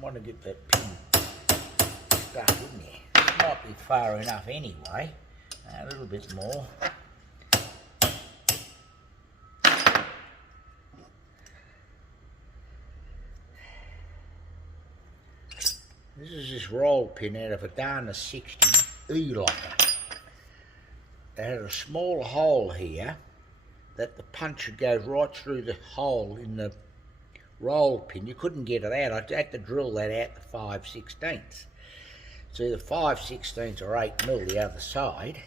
want to get that pin stuck in there. It might be far enough anyway. A little bit more. This is this roll pin out of a Dana 60 elocker. It had a small hole here that the puncher goes right through the hole in the roll pin. You couldn't get it out. I had to drill that out to 5/16. So either 5/16 or 8mm the other side.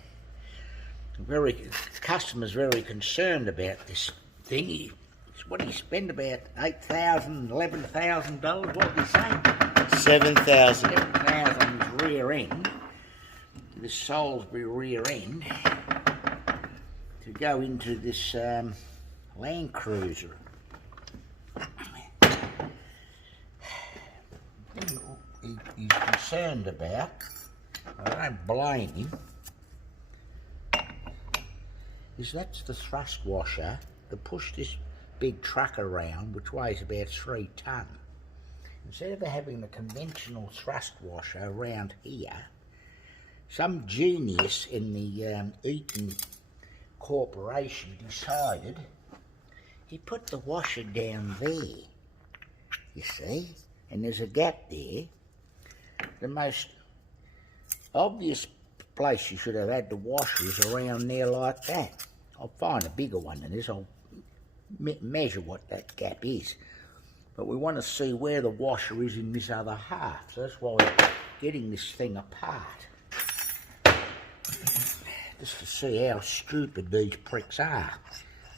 The customer's very concerned about this thing. What did he spend, about $8,000, $11,000? What did he say? 7,000. 7,000 on his rear end, this Salisbury rear end, to go into this Land Cruiser. He's concerned about, I don't blame him, is that's the thrust washer that pushed this big truck around, which weighs about 3 tonne. Instead of having the conventional thrust washer around here, some genius in the Eaton Corporation decided he put the washer down there, you see, and there's a gap there. The most obvious place you should have had the washer is around there like that. I'll find a bigger one than this. I'll measure what that gap is. But we want to see where the washer is in this other half. So that's why we're getting this thing apart. Just to see how stupid these pricks are.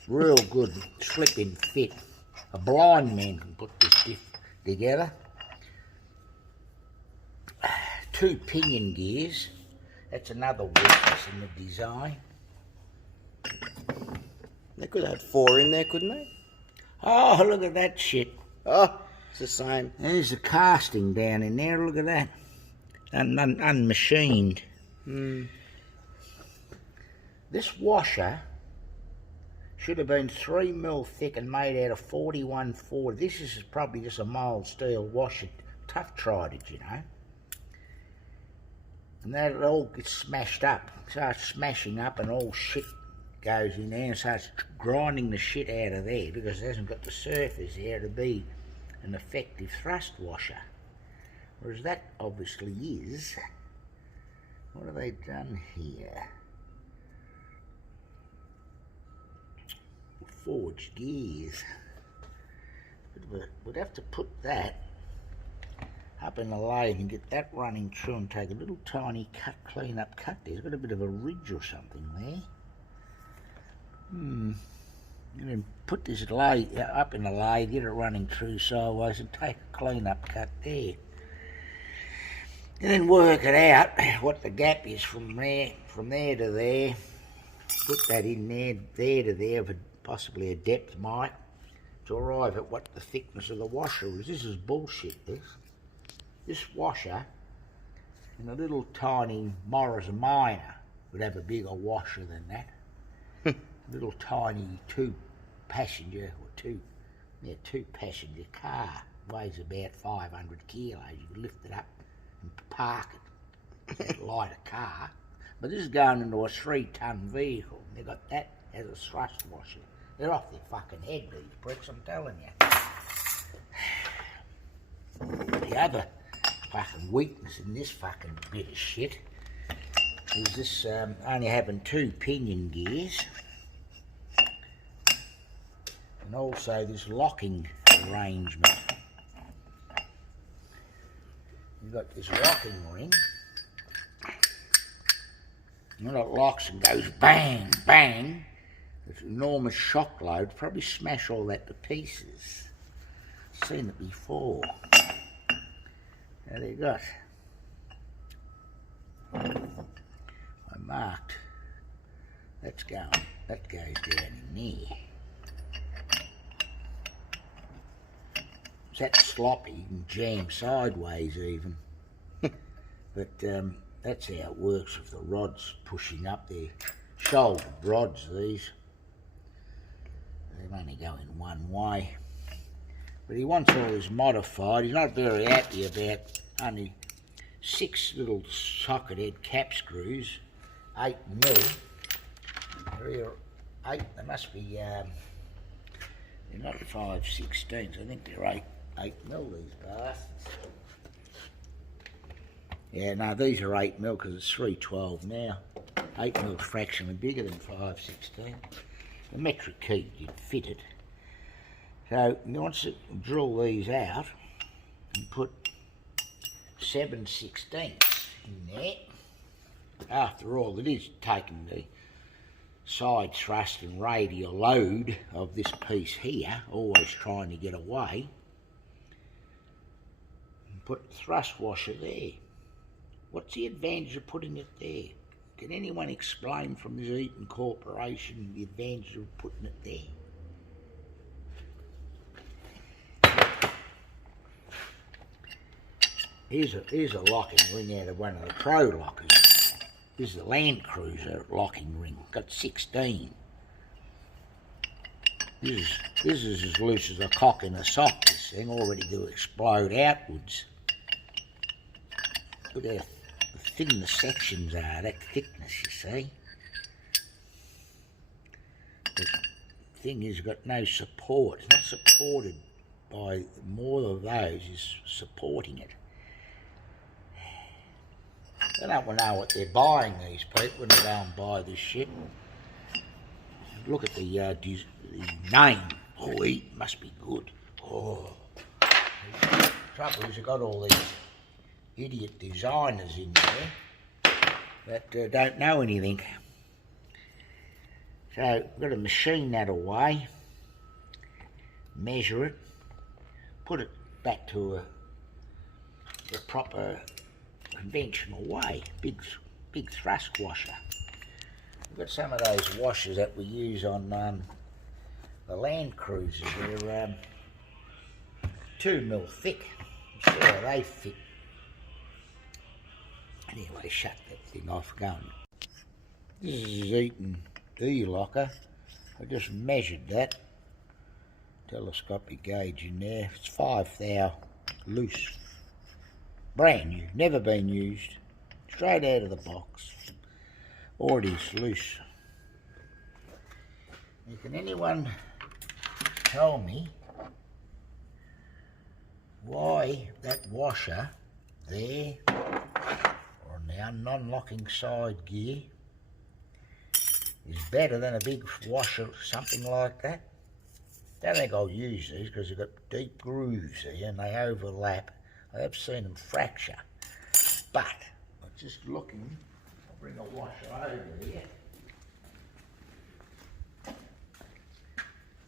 Real good slip-in fit. A blind man can put this diff together. 2 pinion gears. That's another weakness in the design. They could have 4 in there, couldn't they? Oh, look at that shit. Oh, it's the same. There's a casting down in there, look at that. Unmachined. This washer should have been 3mm thick and made out of 4140. This is probably just a mild steel washer, tough tried it, you know. And that it all gets smashed up, starts smashing up, and all shit goes in there and starts grinding the shit out of there because it hasn't got the surface there to be an effective thrust washer. Whereas that obviously is. What have they done here? Forged gears. We'd have to put that up in the lathe and get that running through and take a little tiny cut, clean up cut there. There's got a bit of a ridge or something there. And then put this lathe up in the lathe, get it running through sideways and take a clean up cut there. And then work it out what the gap is from there to there. Put that in there to there for possibly a depth mic to arrive at what the thickness of the washer is. This is bullshit, this. This washer in a little tiny Morris Minor would have a bigger washer than that. Little tiny two passenger car weighs about 500 kilos. You can lift it up and park it, light a car. But this is going into a 3-tonne vehicle. They've got that as a thrust washer. They're off their fucking head, these bricks, I'm telling you. The other fucking weakness in this fucking bit of shit is this only having 2 pinion gears. And also this locking arrangement. You've got this locking ring. When it locks and goes bang, bang, this enormous shock load probably smash all that to pieces. Seen it before. Now they got. I marked. That goes down in there. That's sloppy, you can jam sideways even. But that's how it works with the rods pushing up there. Shouldered rods, these. They only go in one way. But he wants all this modified. He's not very happy about only 6 little socket head cap screws, 8mm. They're 8, they must be, they're not 5/16s, I think they're 8mm, these bastards. Yeah, no, these are 8mm because it's 312 now. 8mm fractionally bigger than 5/16. The metric key, you'd fit it. So he wants to drill these out and put 7/16 in there. After all, it is taking the side thrust and radial load of this piece here, always trying to get away. And put the thrust washer there. What's the advantage of putting it there? Can anyone explain from this Eaton Corporation the advantage of putting it there? Here's a locking ring out of one of the Pro lockers. This is the Land Cruiser locking ring. Got 16. This is as loose as a cock in a sock, this thing, all ready to explode outwards. Look how thin the sections are, that thickness, you see. The thing is, got no support. It's not supported by more of those is supporting it. They don't know what they're buying, these people, when they go and buy this shit. Look at the name. Oh, Eaton must be good. Oh. The trouble is, they've got all these idiot designers in there that don't know anything. So, we've got to machine that away, measure it, put it back to the proper conventional way, big thrust washer. We've got some of those washers that we use on the Land Cruisers. They're 2mm thick. See how they fit. Anyway, shut that thing off, go on. This is Eaton elocker. I just measured that. Telescopic gauge in there. It's 5 thou loose. Brand new, never been used. Straight out of the box. Already loose. Now, can anyone tell me why that washer there on the non-locking side gear is better than a big washer, something like that? Don't think I'll use these because they've got deep grooves here and they overlap. I have seen them fracture, but I'm just looking. I'll bring a washer over here.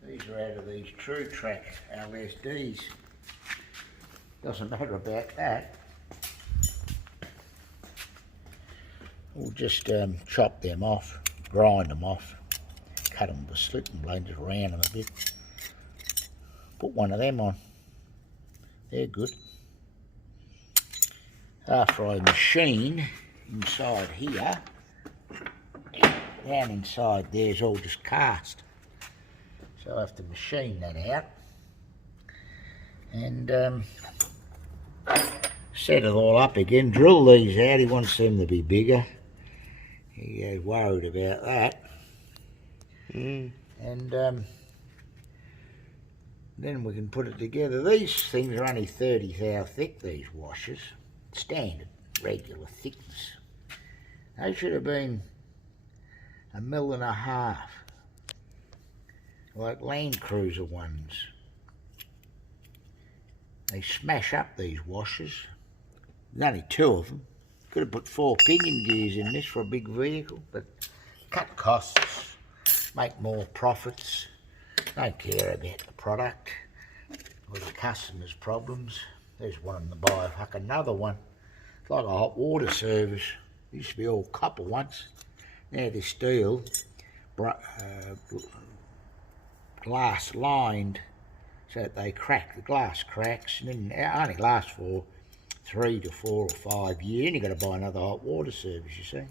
These are out of these True Track LSDs. Doesn't matter about that. We'll just chop them off, grind them off, cut them with a slitting blade, just round them a bit. Put one of them on. They're good. After I machine inside here, down inside there's all just cast. So I have to machine that out and set it all up again, drill these out. He wants them to be bigger. He's worried about that. And then we can put it together. These things are only 30 thou thick, these washers. Standard, regular thickness. They should have been 1.5 mil, like Land Cruiser ones. They smash up these washers. There's only 2 of them. Could have put 4 pinion gears in this for a big vehicle, but cut costs, make more profits. Don't care about the product or the customer's problems. They just want them to buy another one. It's like a hot water service. It used to be all copper once. Now they're steel, glass lined, so that they crack. The glass cracks, and then it only lasts for 3 to 4 or 5 years. And you've got to buy another hot water service, you see.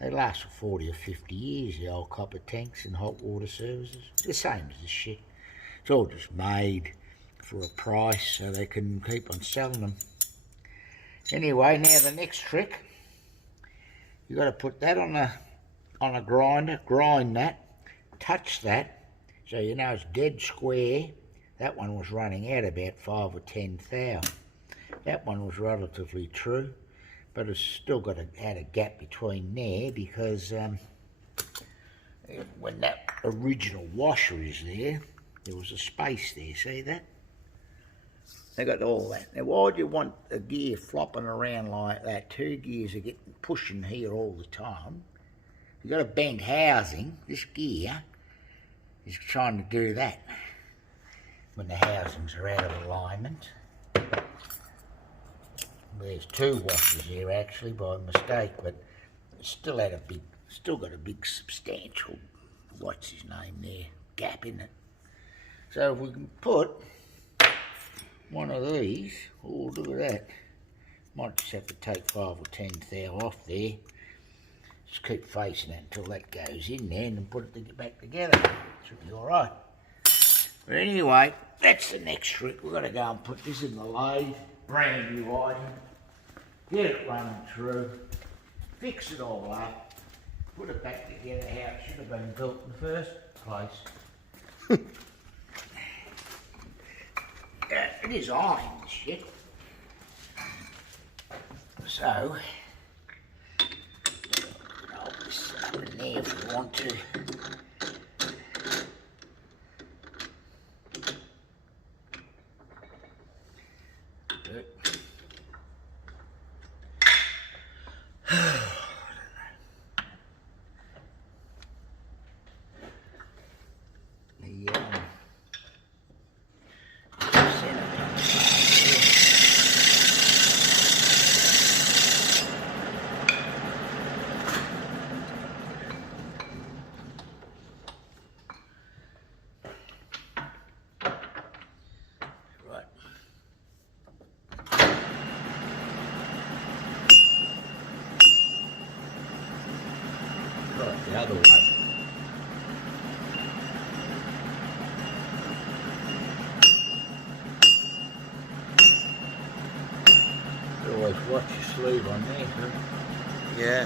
They last for 40 or 50 years, the old copper tanks and hot water services. The same as this shit. It's all just made for a price so they can keep on selling them. Anyway, now the next trick, you got to put that on a grinder, grind that, touch that, so you know it's dead square. That one was running out about 5 or 10 thou. That one was relatively true, but it's still got had a gap between there because when that original washer is there, there was a space there. See that? They got all that. Now, why do you want a gear flopping around like that? Two gears are getting pushing here all the time. You've got a bent housing. This gear is trying to do that when the housings are out of alignment. There's two washers here actually by mistake, but it's still got a big substantial, what's his name there, gap in it. So if we can put one of these, oh look at that, might just have to take 5 or 10 thou off there. Just keep facing it until that goes in there and then put it back together. Should be alright. But anyway, that's the next trick. We've got to go and put this in the lathe, brand new item, get it running through, fix it all up, put it back together how it should have been built in the first place. It is iron, shit. So, I'll put this up in there if we want to. Good. The other way. You always watch your sleeve on there, huh? Yeah.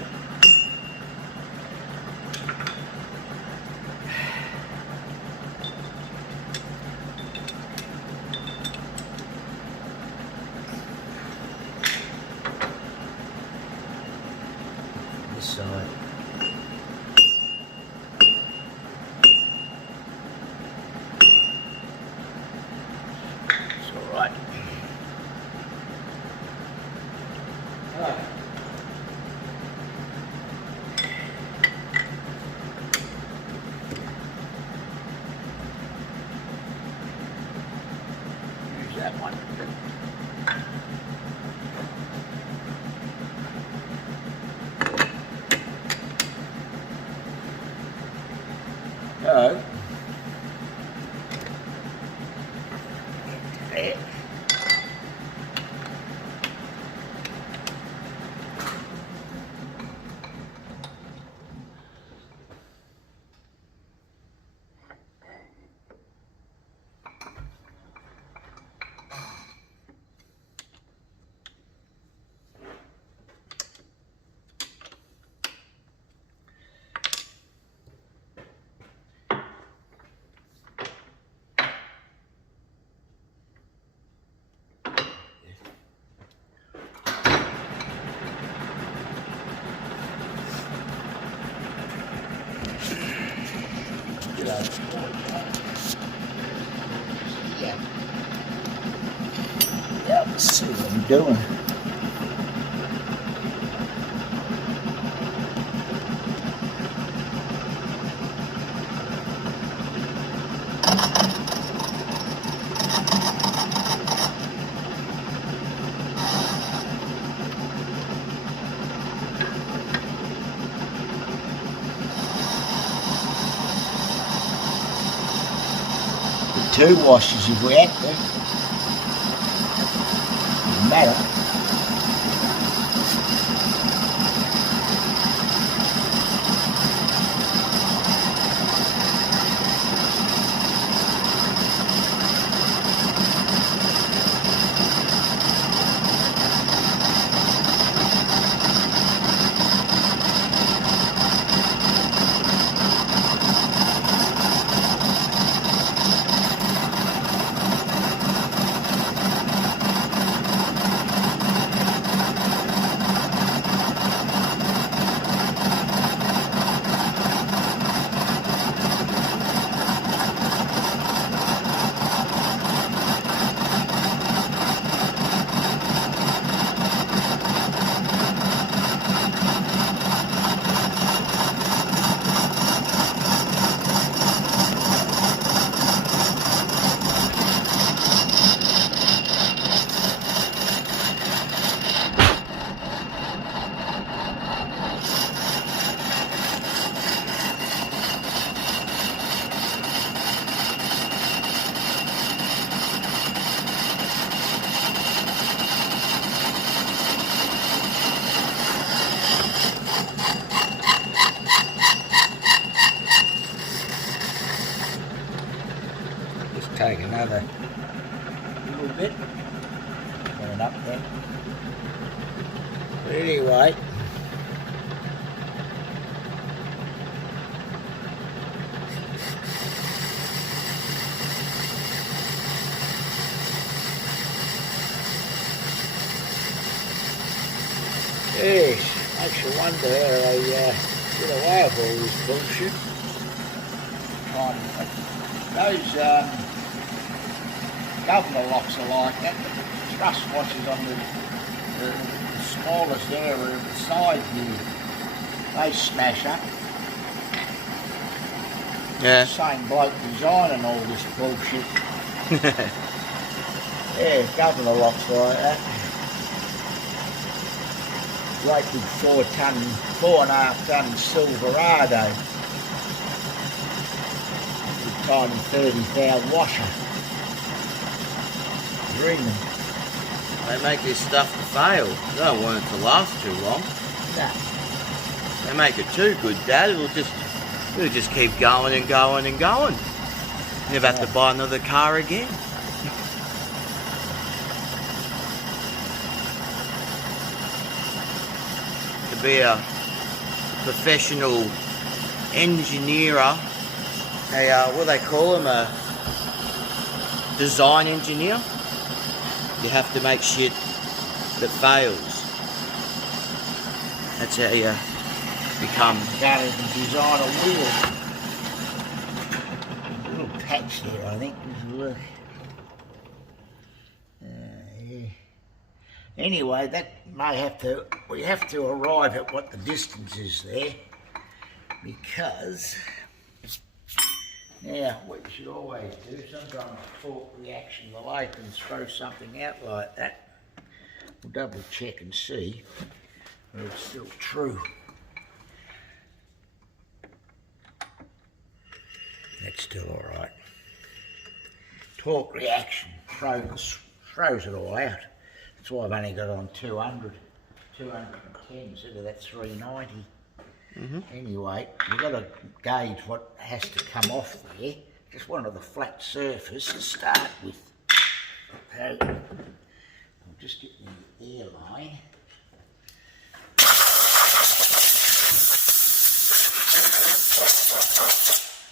This side. That one. Go. There. Yeah, let's see what I'm doing. Two washes if we had to. Doesn't matter. coming up then. But anyway, yes, makes you wonder how they get away with all this bullshit. Those governor locks are like that. The thrust washers on the smallest area of the side here, they smash up. Yeah. Same bloke designing all this bullshit. Yeah, governor locks like that. Great big 4.5 ton Silverado. Big tiny 30,000 washer. Dreaming. They make this stuff to fail. They don't want it to last too long. No. They make it too good, Dad. It'll just keep going and going and going. Never have to buy another car again. To be a professional engineer, what do they call them? A design engineer. You have to make shit that fails. That's how you become. Can't even design a wheel. A little patch there, I think. Look. Yeah. Anyway, we have to arrive at what the distance is there, because now what you should always do, sometimes torque reaction will open and throw something out like that. We'll double check and see whether it's still true. That's still alright. Torque reaction throws it all out. That's why I've only got on 210 instead of that 390. Anyway, you've got to gauge what has to come off there. Just one of the flat surface to start with. So, I'll just get the airline.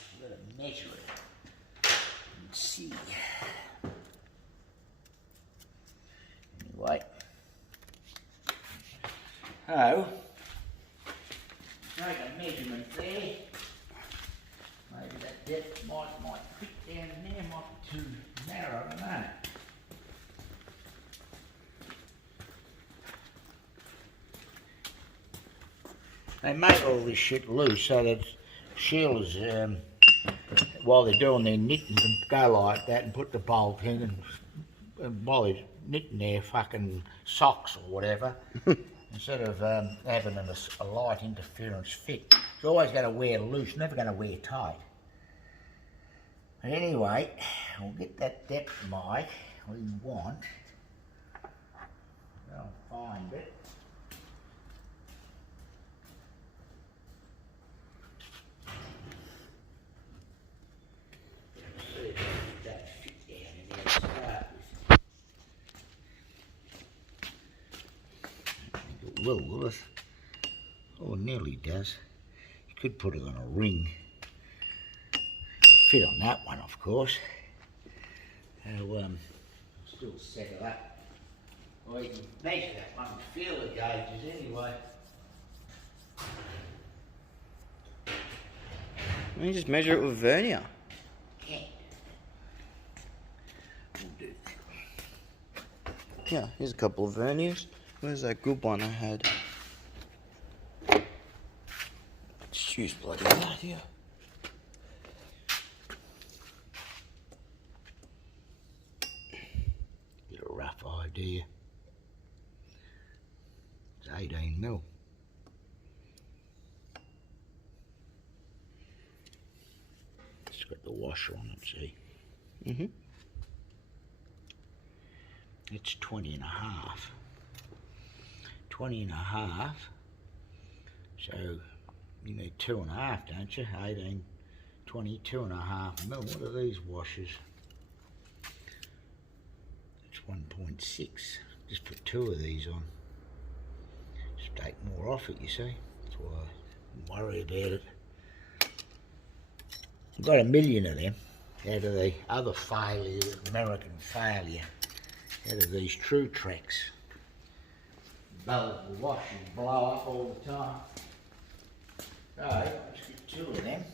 I've got to measure it and see. Anyway. So, take a measurement there. Maybe that depth might fit down in there, might be too narrow, I don't know. They make all this shit loose so that shearers, while they're doing their knitting, can go like that and put the bolt in, and while they're knitting their fucking socks or whatever, instead of having a light interference fit. It's always going to wear loose, never going to wear tight. But anyway, we'll get that depth mic we want. I'll find it. See if that fit down in there to start with. Will it? Oh, it nearly does. You could put it on a ring. Fit on that one, of course. So, still set it up. Or you can measure that one with feeler gauges anyway. You just measure it with vernier. Yeah. We'll do that. Yeah, here's a couple of verniers. Where's that good one I had? Excuse bloody that here. Get a rough idea. It's 18 mil. It's got the washer on it, see? It's 20 and a half. 20 and a half. So you need 2.5, don't you? 18, 20, 2.5 mil. What are these washers? It's 1.6. Just put 2 of these on. Just take more off it, you see. That's why I don't worry about it. I've got 1,000,000 of them out of the other failure, American failure, out of these true tracks. Bulbs will wash and blow up all the time. So, let's get 2 of them.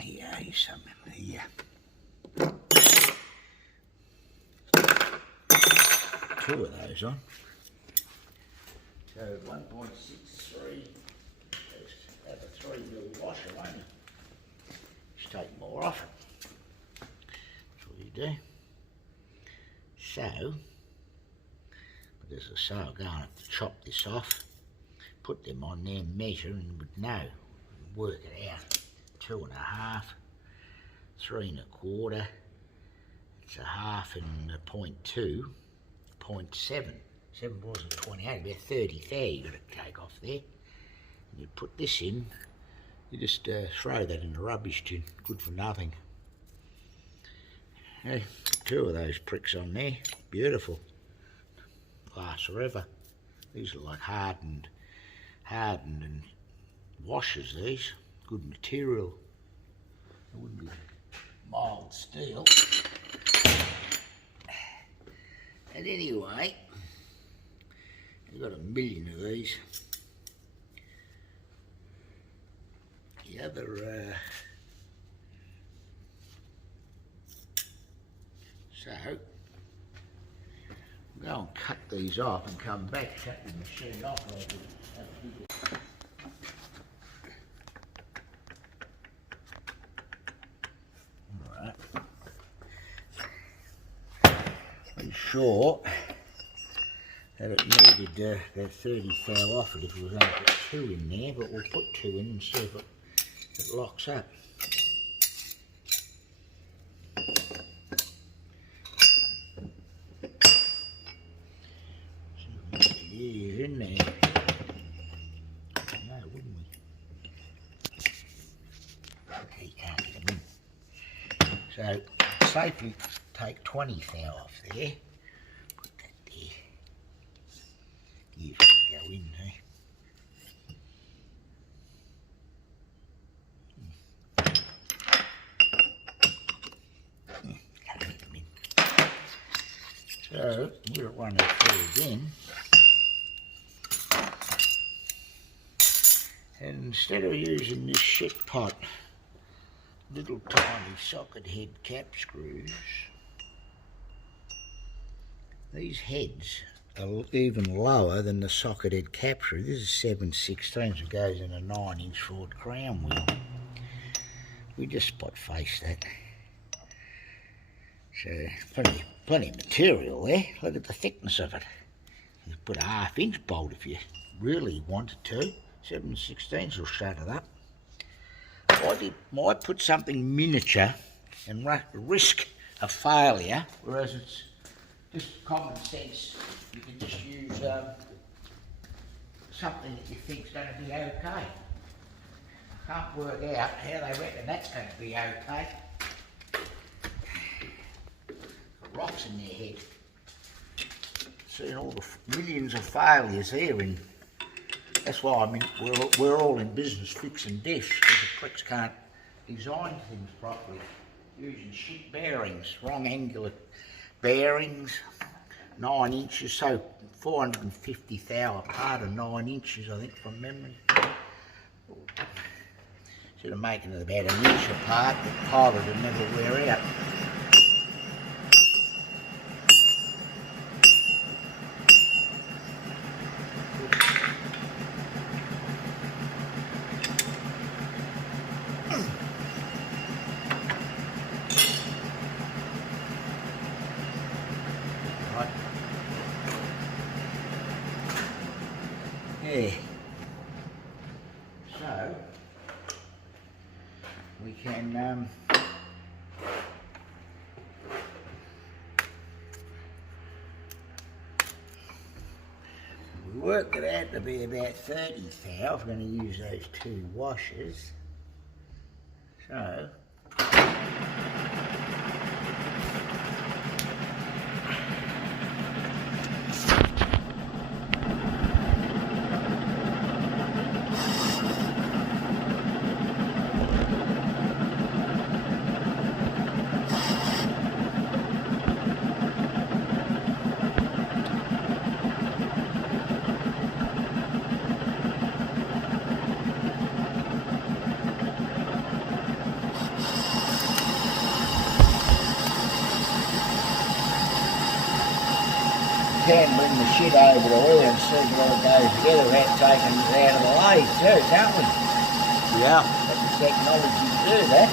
Here, here's some here. 2 of those on. So 1.63. Have a 3mm washer, won't you? Just take more off it. That's what you do. So, as I say, I'm going to have to chop this off, put them on there, measure, and would know, work it out. 2.5, 3 1/4. It's a half and a 0.2, 0.7. 7 balls and 28, about 30 there you've got to take off there. And you put this in, you just throw that in the rubbish tin, good for nothing. Hey, 2 of those pricks on there, beautiful. Last forever. These are like hardened and washers, these. Good material. It wouldn't be mild steel. And anyway, I've got 1,000,000 of these. The other, so, I'll go and cut these off and come back, shut the machine off. Alright. I'm sure that it needed about 30 thou off it if we were going to put 2 in there, but we'll put 2 in and see if it locks up. Yeah, in there. No, wouldn't we? Okay, you can't get them in. So, safely take 20 thou off there. Put that there. Here's what go in there. So, we're at 103 again. And instead of using this shit pot, little tiny socket head cap screws, these heads are even lower than the socket head cap screw. This is 7/16, it goes in a 9-inch Ford Crown wheel. We just spot face that. So plenty of material there. Look at the thickness of it. You put a 1/2-inch bolt if you really wanted to. 7/16 will shut it up. Why put something miniature and risk a failure, whereas it's just common sense. You can just use something that you think's going to be okay. I can't work out how they reckon that's going to be okay. Rocks in their head. Seeing all the millions of failures there, and that's why I mean we're all in business fixing diffs because the pricks can't design things properly. Using shit bearings, wrong angular bearings, 9 inches, so 450 thou apart of 9 inches, I think, from memory. Instead of making it about 1 inch apart, the pilot would never wear out. Yeah. So we can we worked it out to be about 30 thou. We're going to use those 2 washers. So can bring the shit over to here and see it all goes together without taking it out of the lathe too, can't we? Yeah. But the technology to do that.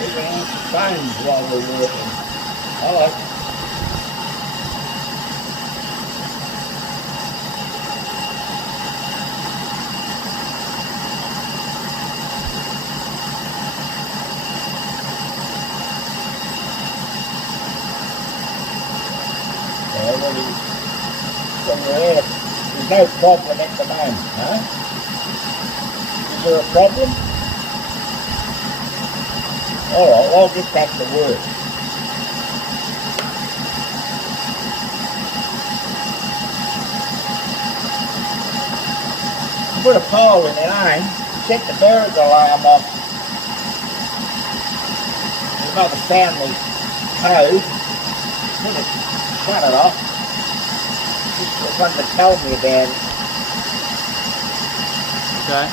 Even answer phones while we're working. Hello. There's no problem at the moment, huh? Is there a problem? Alright, I'll get back to work. Put a pole in it, eh? Set the bird alarm off. Your mother found the code. Put it, shut it off. Just the one that told me about it. Okay.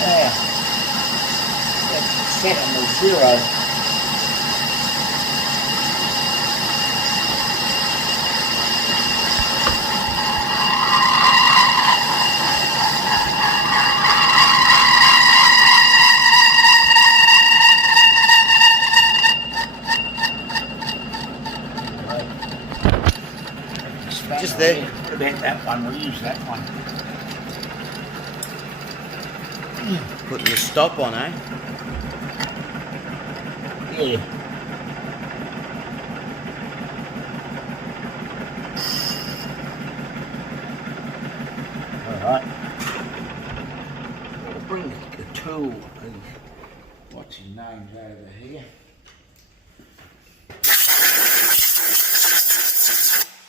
Yeah. That's set on the 0. Just there. What about that one? We'll use that one. Putting the stop on, eh? Yeah. Alright. We'll bring the tool and what's his name's over here.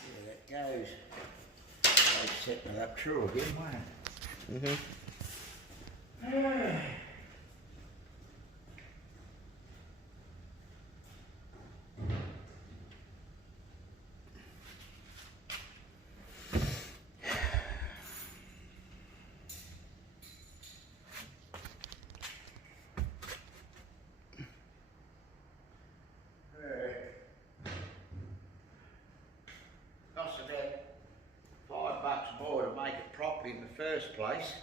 There that goes. I'll set that up true again, won't it? Mm-hmm. Costs about $5 more to make it properly in the first place.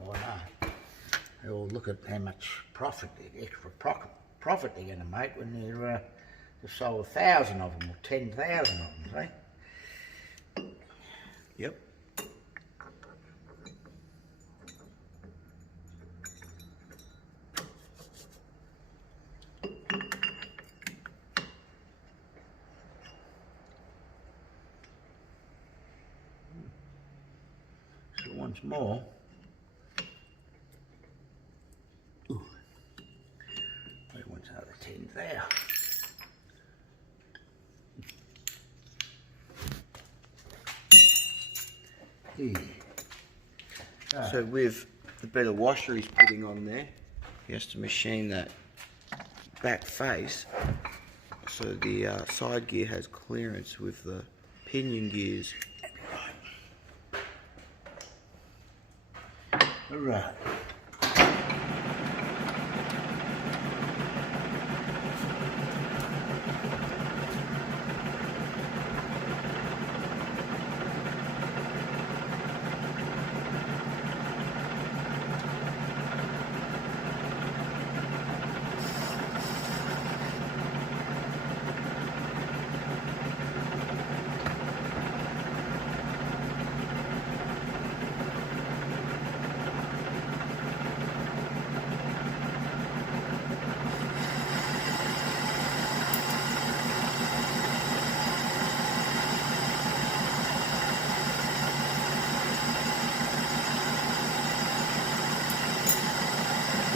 Oh no. You'll look at how much profit, extra profit they're going to make when they've sold 1,000 of them or 10,000 of them, see? Yep. So once more. Ooh. We want another 10 there. So with the better washer he's putting on there, he has to machine that back face so the side gear has clearance with the pinion gears. Alright.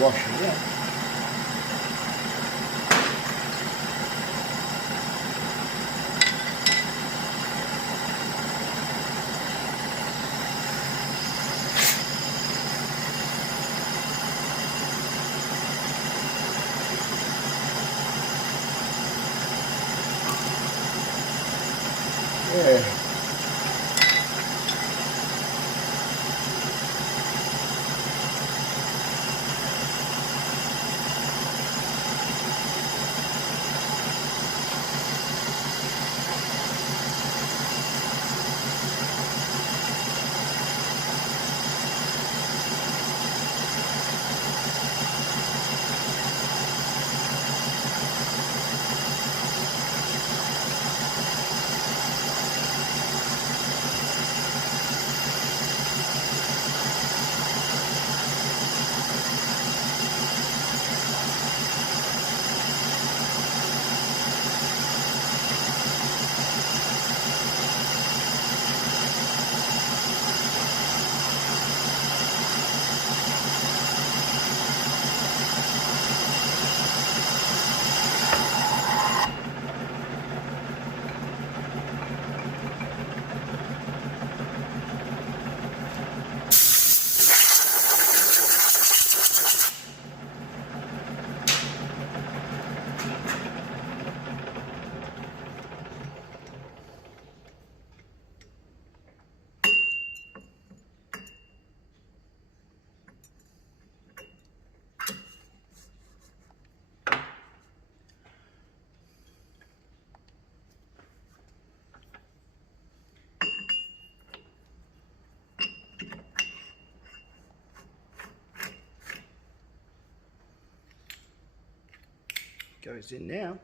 Washing it. Yeah. Goes in now.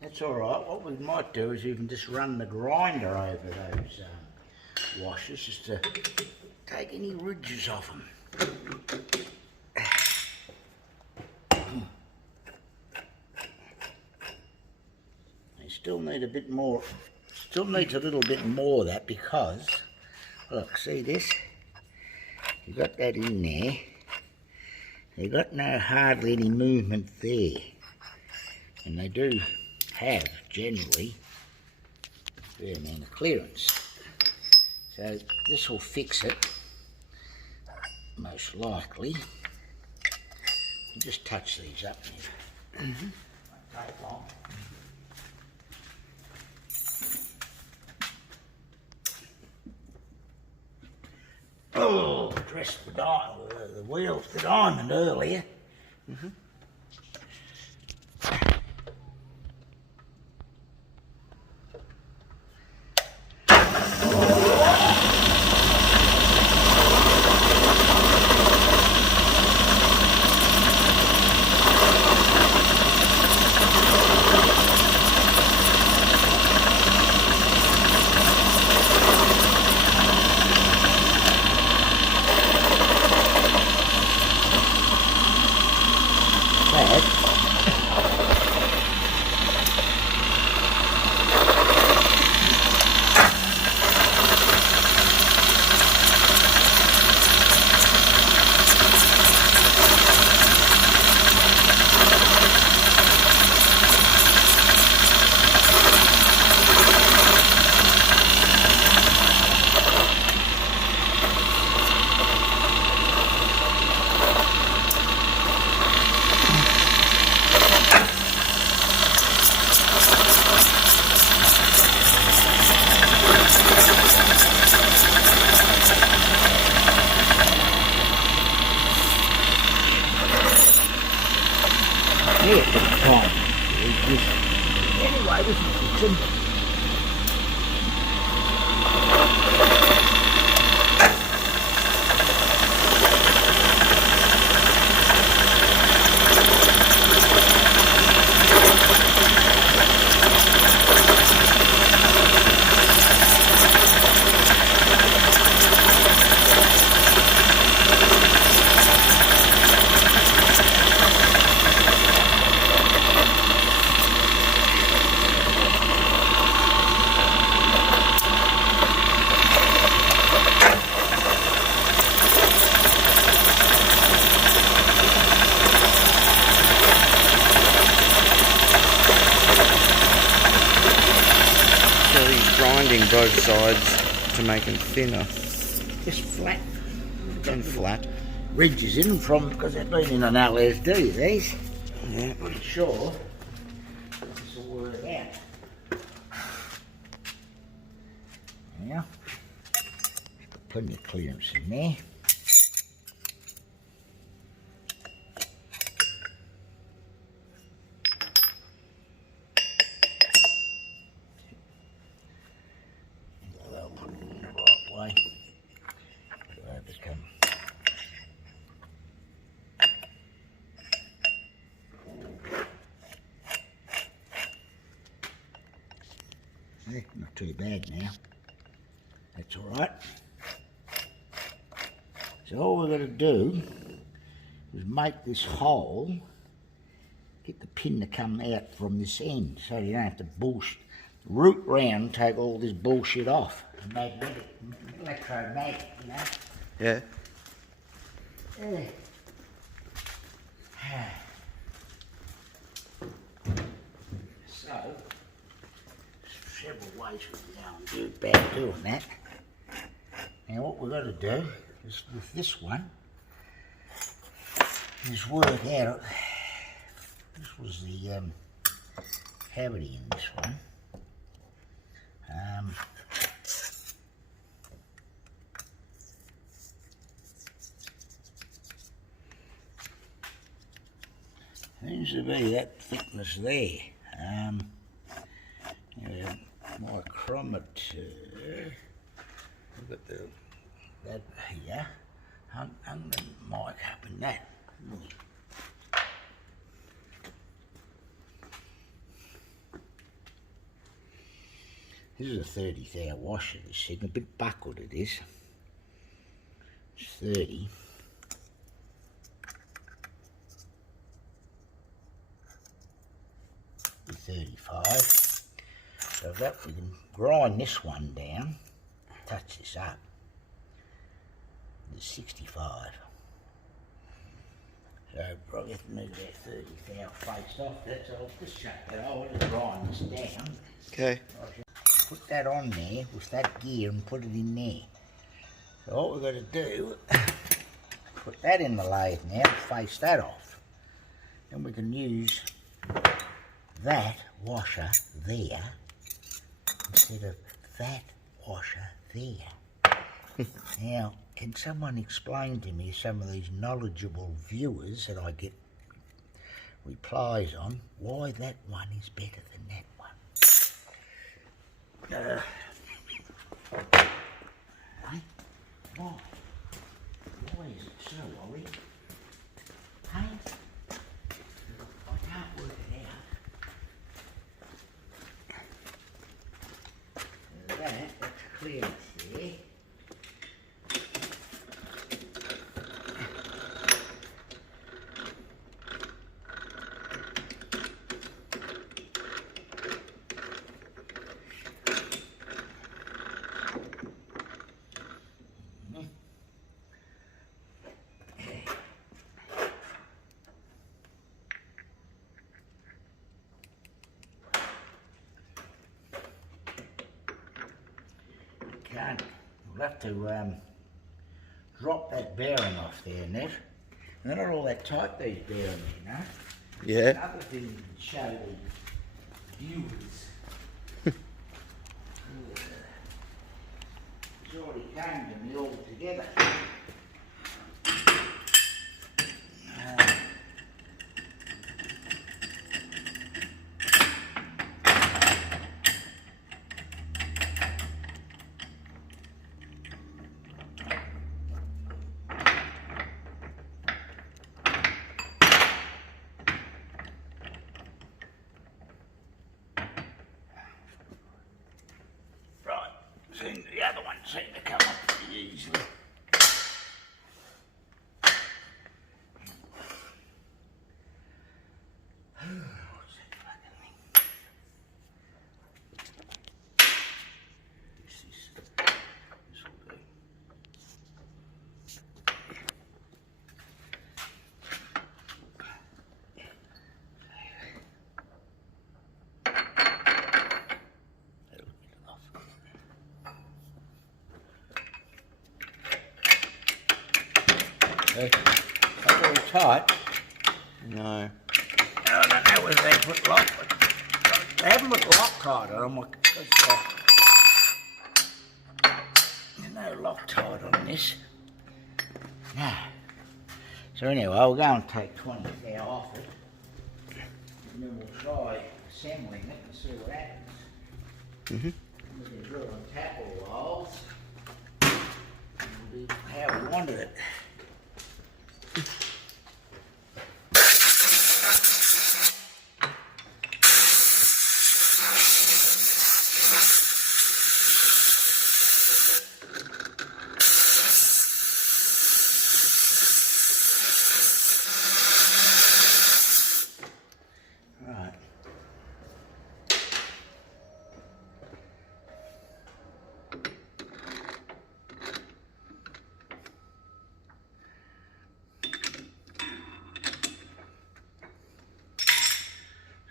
That's all right. What we might do is even just run the grinder over those washers just to take any ridges off them. They still need a bit more. Still needs a little bit more of that because, look, see this? You got that in there. You've got hardly any movement there, and they do have generally a fair amount of clearance. So this will fix it, most likely. You just touch these up now. Won't take long. Oh, dressed the wheels to diamond earlier. Anyway, this is fixing. Grinding both sides to make them thinner Just flat. and flat. Ridges in them from, because they've been in an LSD, these. Yeah. Pretty sure this will work out. Yeah. Got plenty of clearance in there. They'll put it in the right way. So they become not too bad now. That's all right. So all we've got to do is make this hole, get the pin to come out from this end so you don't have to root round, take all this bullshit off. Magnetic, electromagnetic, you know. Yeah. So, several ways we can go and do about doing that. Now what we've got to do is with this one is work out, this was the cavity in this one. seems to be that thickness there. Micrometer. Look at that here. Hung the mic up in that. This is a 30 thou washer, this thing. A bit buckled it is. It's 30. Be 35. So that we can grind this one down, touch this up. There's 65. So probably have to move that 30 thou face off. That's all. Just shut that. I'll just grind this down. Okay. Put that on there with that gear and put it in there. So what we've got to do, put that in the lathe now, face that off. Then we can use that washer there instead of that washer there. Now, can someone explain to me, some of these knowledgeable viewers that I get replies on, why that one is better than that one? Hey? Why? Why is it so, Ollie? Hey? I can't work it out. That's clearance there. We'll have to drop that bearing off there, Ned. They're not all that tight, these bearings, you know. Yeah. Another thing you can show the viewers. It's already came to me all together. The other one seemed to come up pretty easily. What's that fucking thing? This will do. Not very tight. No. I don't know whether they put lock, they haven't put Loctite on them. There's no Loctite on this. No. So anyway, we'll go and take 20 thou off it. And then we'll try assembling it and see what happens. Mm-hmm. We can drill and tap all the holes. And we'll do how we wanted it.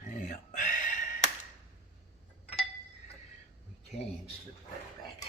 Now, we can slip that back.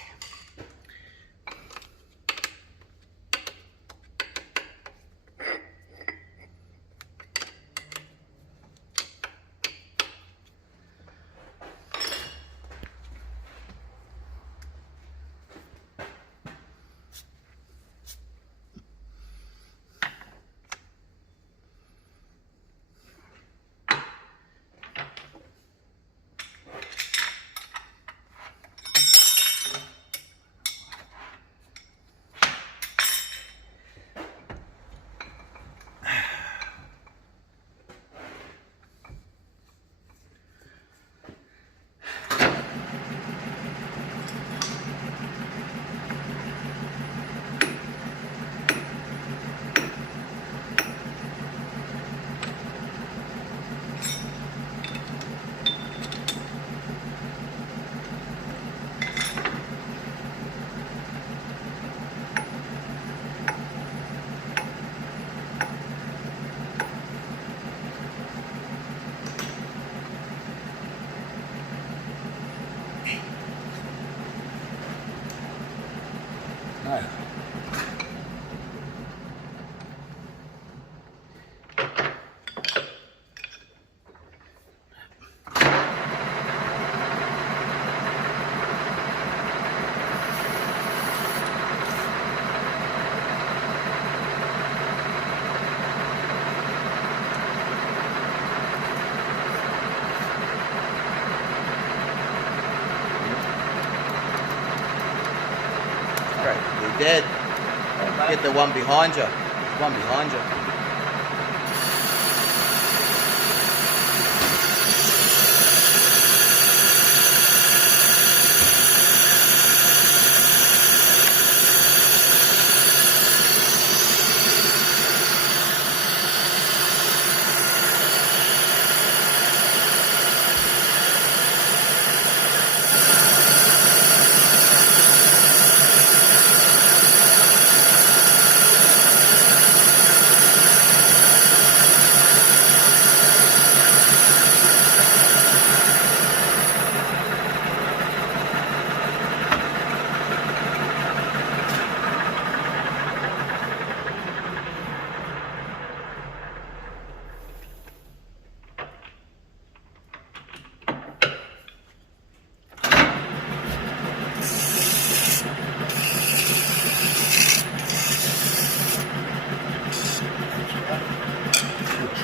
Oh. You're dead. Get the one behind you. One behind you.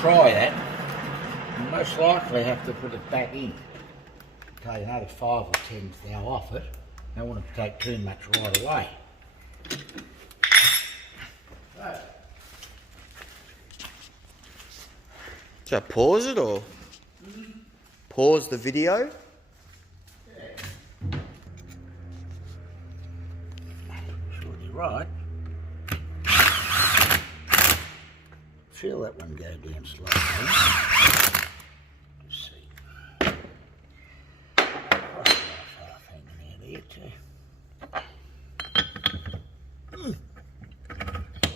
Try that. You most likely have to put it back in. Take another 5 or 10 thou off it. Don't want to take too much right away. So pause it or pause the video? Surely right. Feel that one go down slowly. Let's see. Half hanging out here too.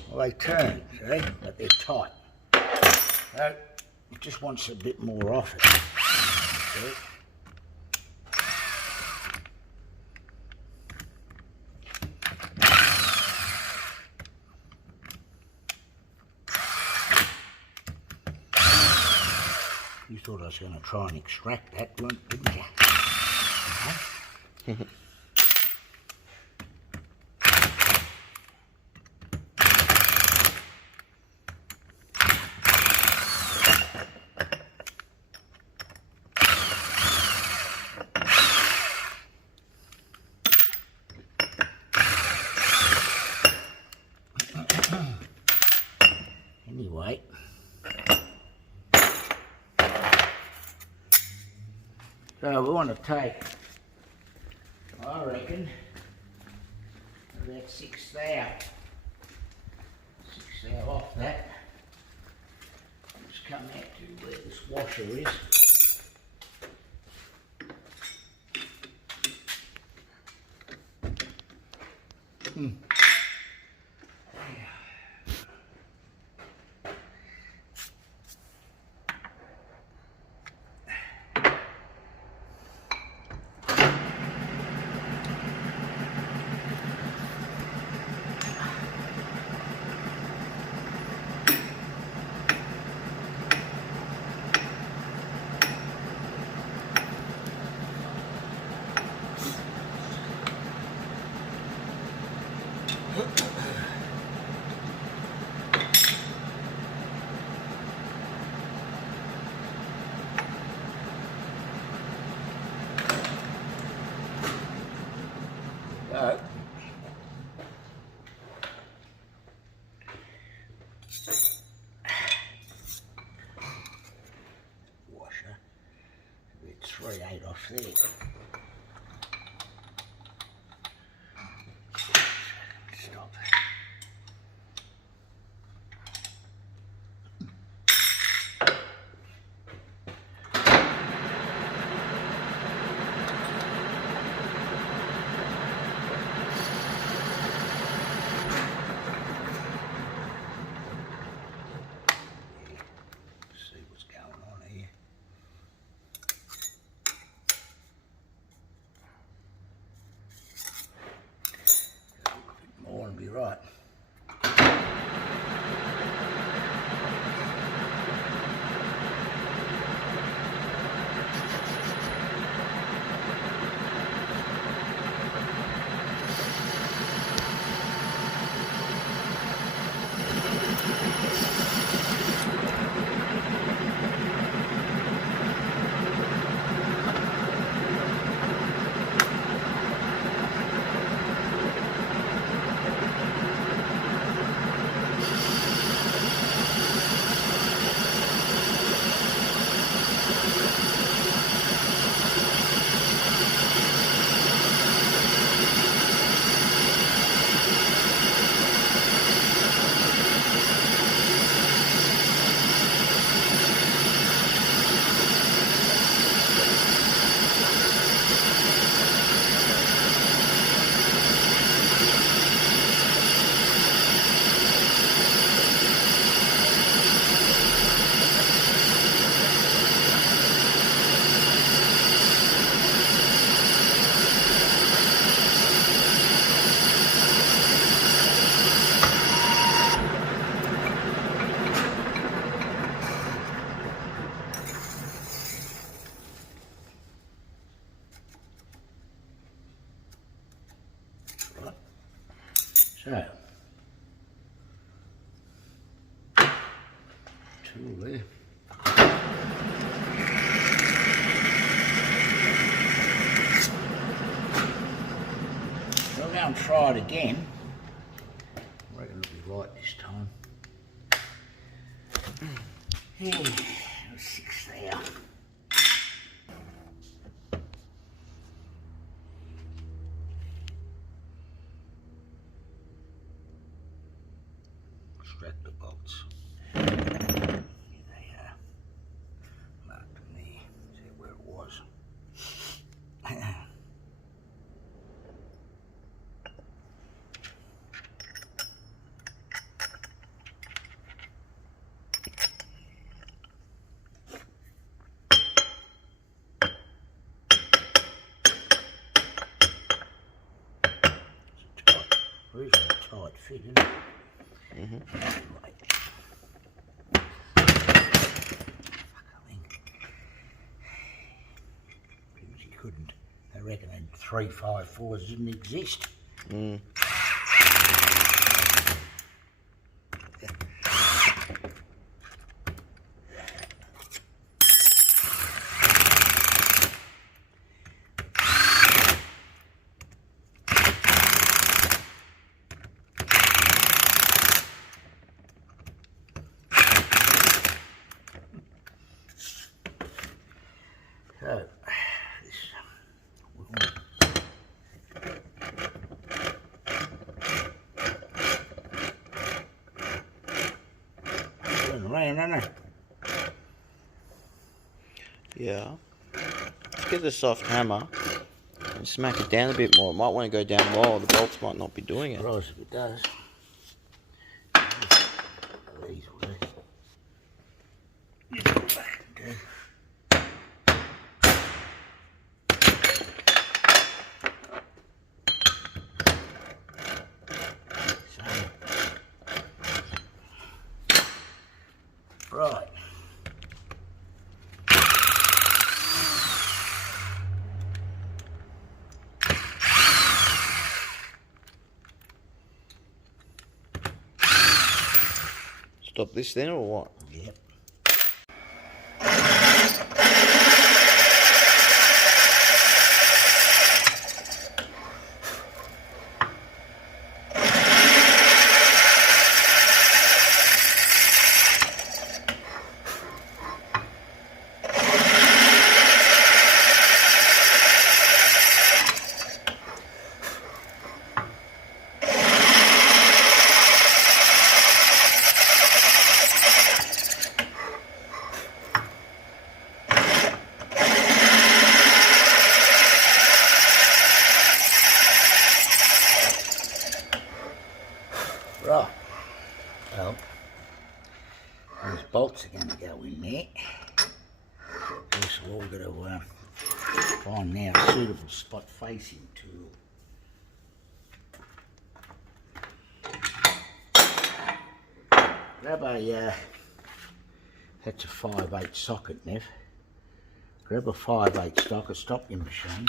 Well, they turn, see, but they're tight. So it just wants a bit more off it. See? You thought I was going to try and extract that, didn't you? Huh? Anyway. So we want to take, I reckon, about 6 thou. 6 thou off that. Just come out to where this washer is. Washer, about 3/8 off there. Stop. So, tool there. So I'll go and try it again. I reckon it'll be right this time. Yeah, 6 there. Extract the bolts. Here they are. Marked in there. See where it was. Reasonably tight fit, isn't it? Right. He couldn't. I reckon 354s didn't exist. So, this turn around, isn't it? Yeah. Let's get the soft hammer and smack it down a bit more. It might want to go down more, the bolts might not be doing it. Surprised if it does. These will do. Right. Stop this then or what? Yep. Right, well, those bolts are going to go in there. So we've got to find now a suitable spot facing tool. Grab a, that's a 5/8 socket, Nev. Grab a 5/8 socket, stop your machine.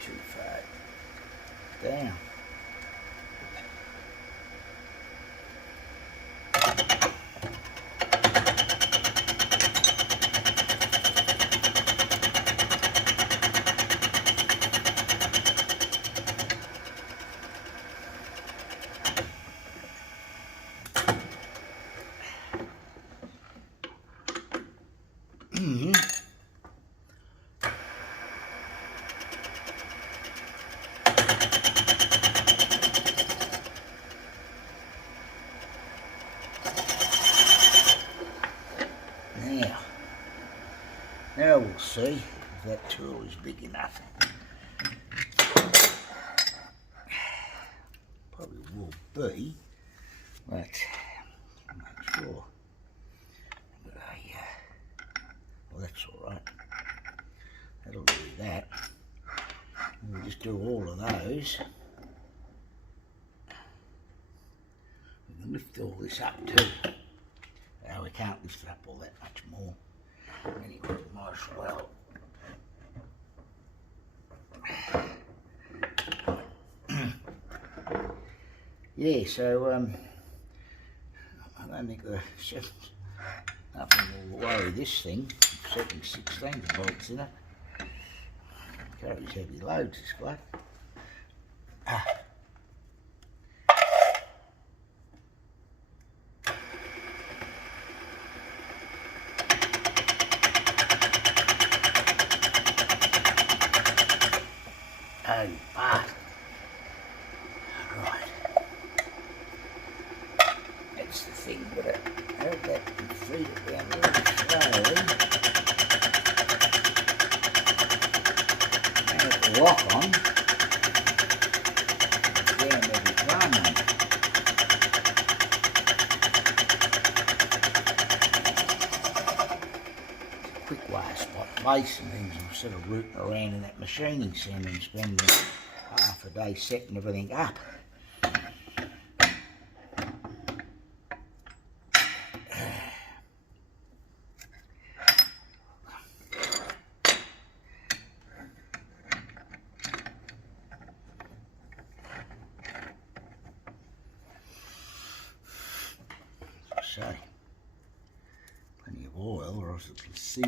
Too far down. Now we'll see if that tool is big enough. Probably will be, but I'm not sure. But well, that's all right. That'll do that. And we'll just do all of those. We can lift all this up too. We can't lift it up all that much more. Anyway, we might as well yeah, so I don't think nothing will worry this thing. 7/16 bolts in it. Carries heavy loads, this guy. Oh, bastard. Right. That's the thing, but I hope that can feed it down really slowly. Now the lock on. Down every drum on. Quick way of spot placing things instead of rooting around in that machining centre and spending half a day setting everything up. So, plenty of oil or else it will seize.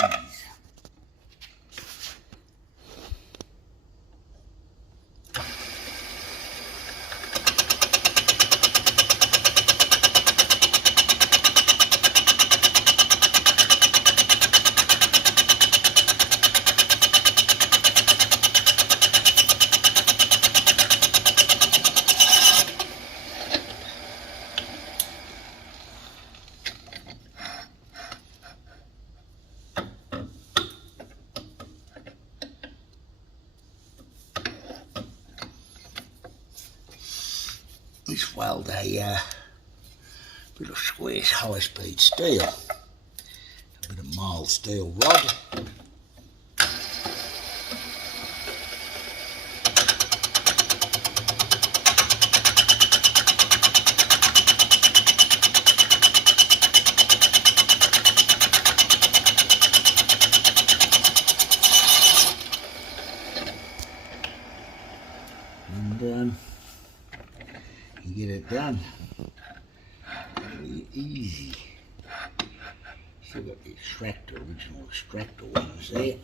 This weld a bit of square high-speed steel, a bit of mild steel rod. And you get it done. Really easy. Still got the extractor, original extractor ones there.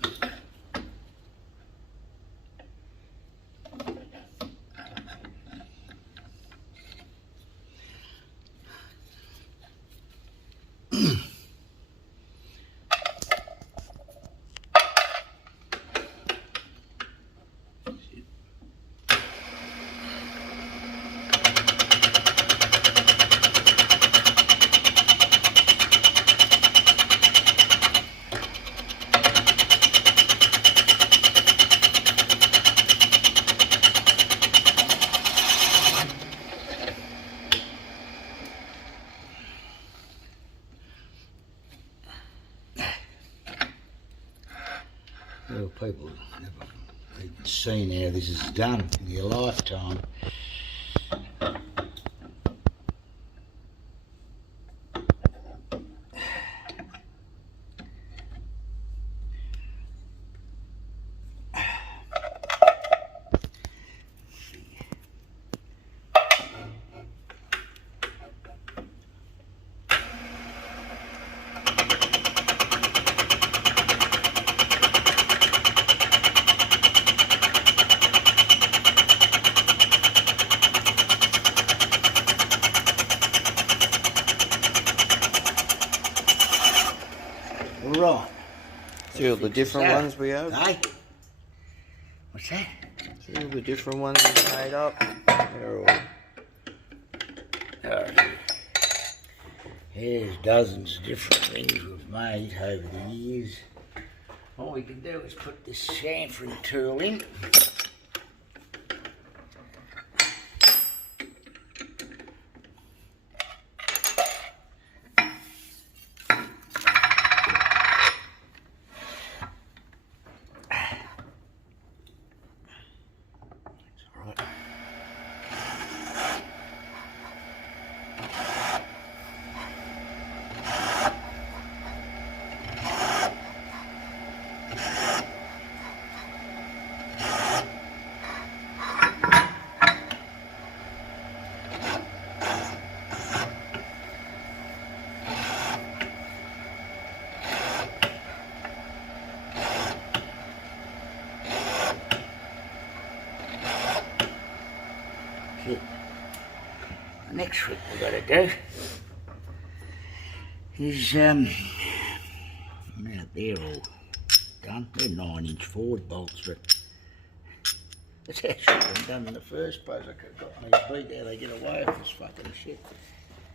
Well, people never even seen how this is done in your lifetime. Right. See all the different ones we have? Hey? What's that? See all the different ones we've made up? They're all... Here's dozens of different things we've made over the years. All we can do is put this chamfering tool in. next trick we've got to do is, now they're all done. They're 9-inch forward bolts, but it's actually been done in the first place. I could have got me beat how they get away with this fucking shit.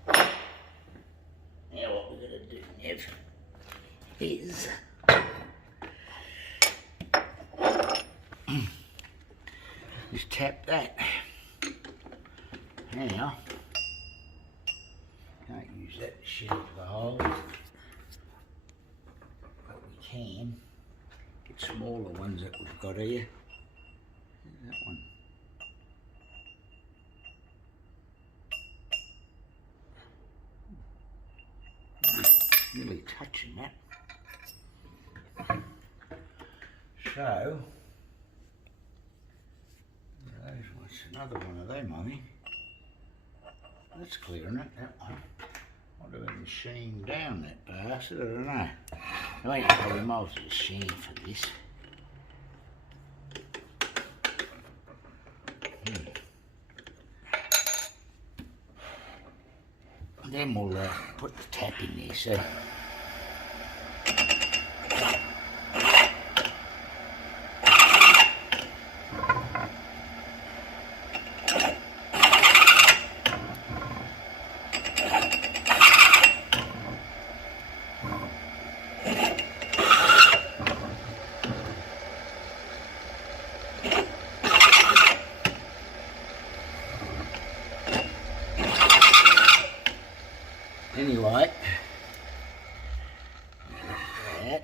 Now what we're going to do, Nev, is just tap that. Now, don't use that to shoot the holes, but we can get smaller ones that we've got here. There's that one. Nearly touching that. So, what's another one of them, I think. That's clearing it, that one. I'll do a machine down that bastard, I don't know. I think I probably might as well machine for this. Then we'll put the tap in there, see. Anyway, that.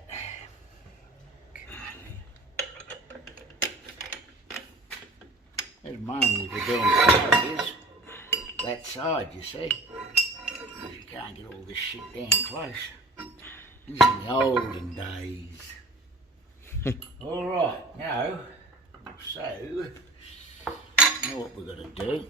There's mainly for doing the is that side, you see. Because you can't get all this shit down close. This is in the olden days. Alright, now, so, now what we're going to do,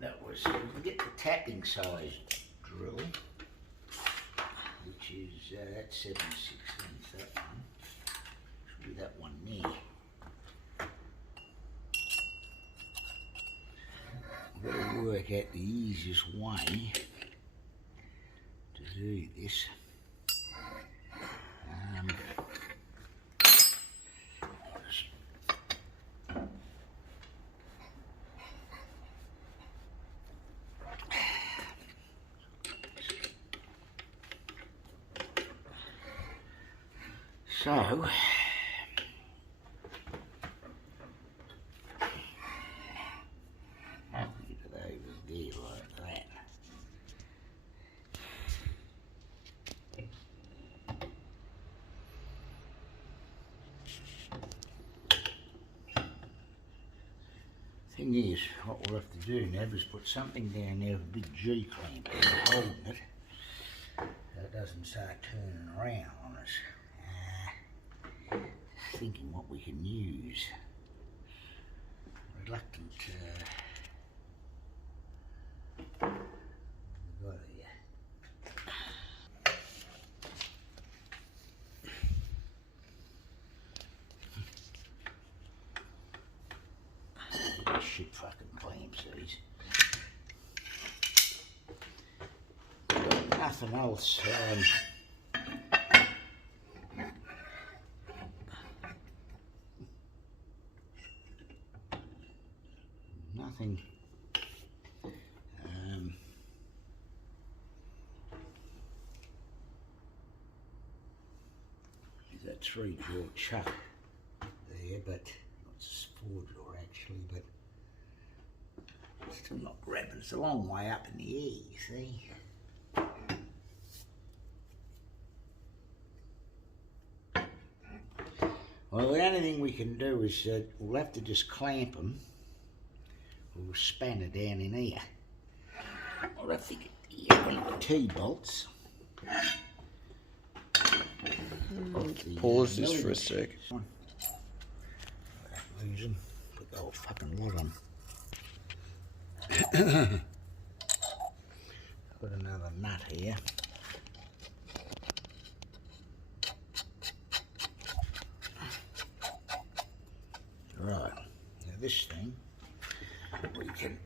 that was, we get the tapping size drill, which is, that's 7/16, that one, should be that one there. We've got to work out the easiest way to do this. So, how can we get it over there like that? Thing is, what we'll have to do now is put something down there with a big G clamp holding it, so it doesn't start turning around on us. Thinking what we can use. Reluctant to got here. Shit fucking clamps these. Got nothing else. Nothing. There's that 3-jaw chuck there, but it's a 4-jaw actually, but it's still not grabbing. It's a long way up in the air, you see. Well, the only thing we can do is we'll have to just clamp them. We'll span it down in here. I'll have to get the T-bolts. Pause this for a sec. Lose them. Put the whole fucking lot on. Put another nut here. this thing, we can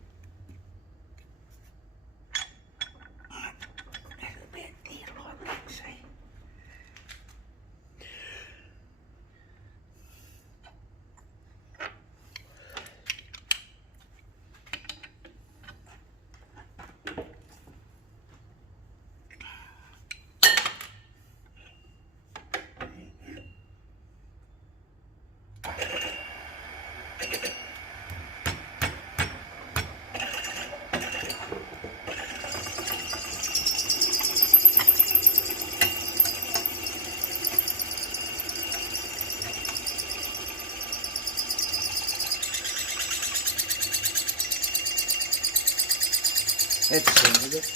that's centered it.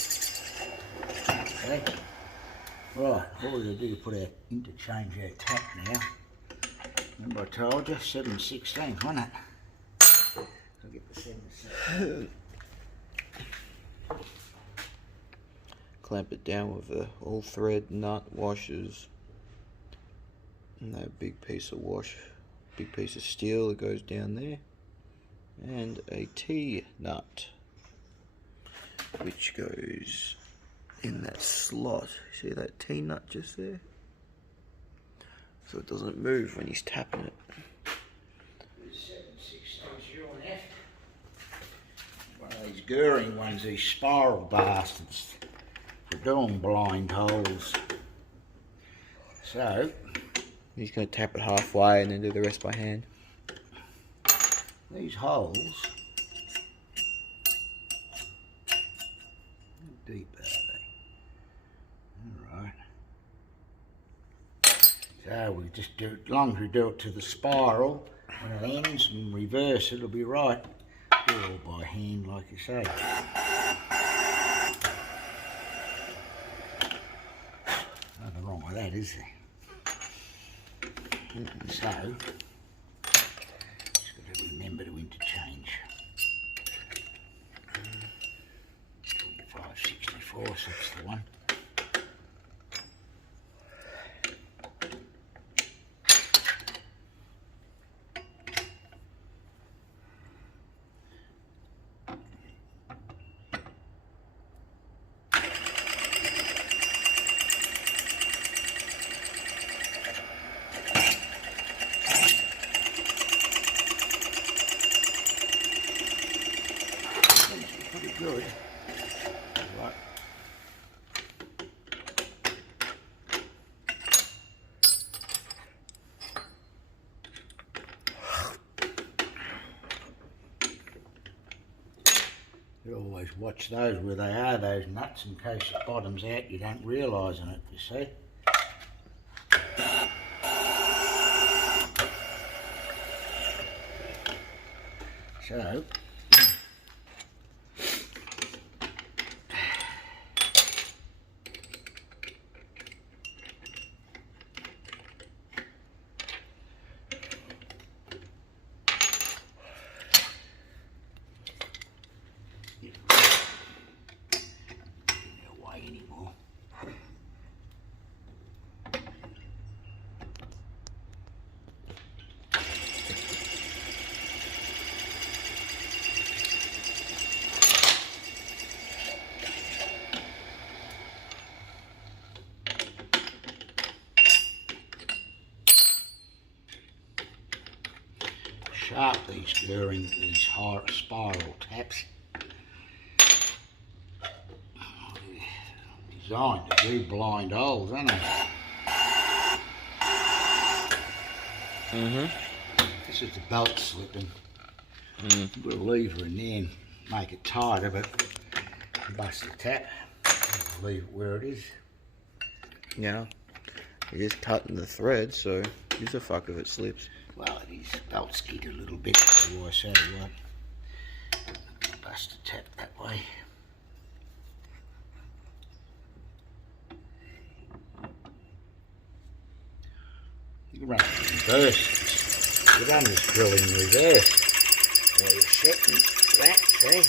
Okay. Right, all we're going to do is put our interchange our tap now. Remember I told you, 7/16, wasn't it? I'll get the 7/16. Clamp it down with the all thread nut washers. And that big piece of big piece of steel that goes down there. And a T-nut, which goes in that slot. See that T-nut just there? So it doesn't move when he's tapping it. 7/16 F. One of these Goering ones, these spiral bastards. They're doing blind holes. So, he's going to tap it halfway and then do the rest by hand. These holes, how deep are they? Alright. So we just do it, as long as we do it to the spiral, when it ends and reverse it'll be right. Do it all by hand like you say. Nothing wrong with that, is there? So, just got to remember to interchange. 25/64, so that's the one. Good. Right. You always watch those where they are, those nuts, in case it bottoms out, you don't realise it, you see. So, sharp these Goering, these high spiral taps. Designed to do blind holes, aren't they? This is the belt slipping. Put a lever in there and make it tighter, but bust the tap. Leave it where it is. Yeah, it is cutting the thread, so gives a fuck if it slips. Well, it is belt skid a little bit, otherwise so what. Bust the tap that way. You can run it in reverse. You run this drill in reverse. Where you're setting that, see?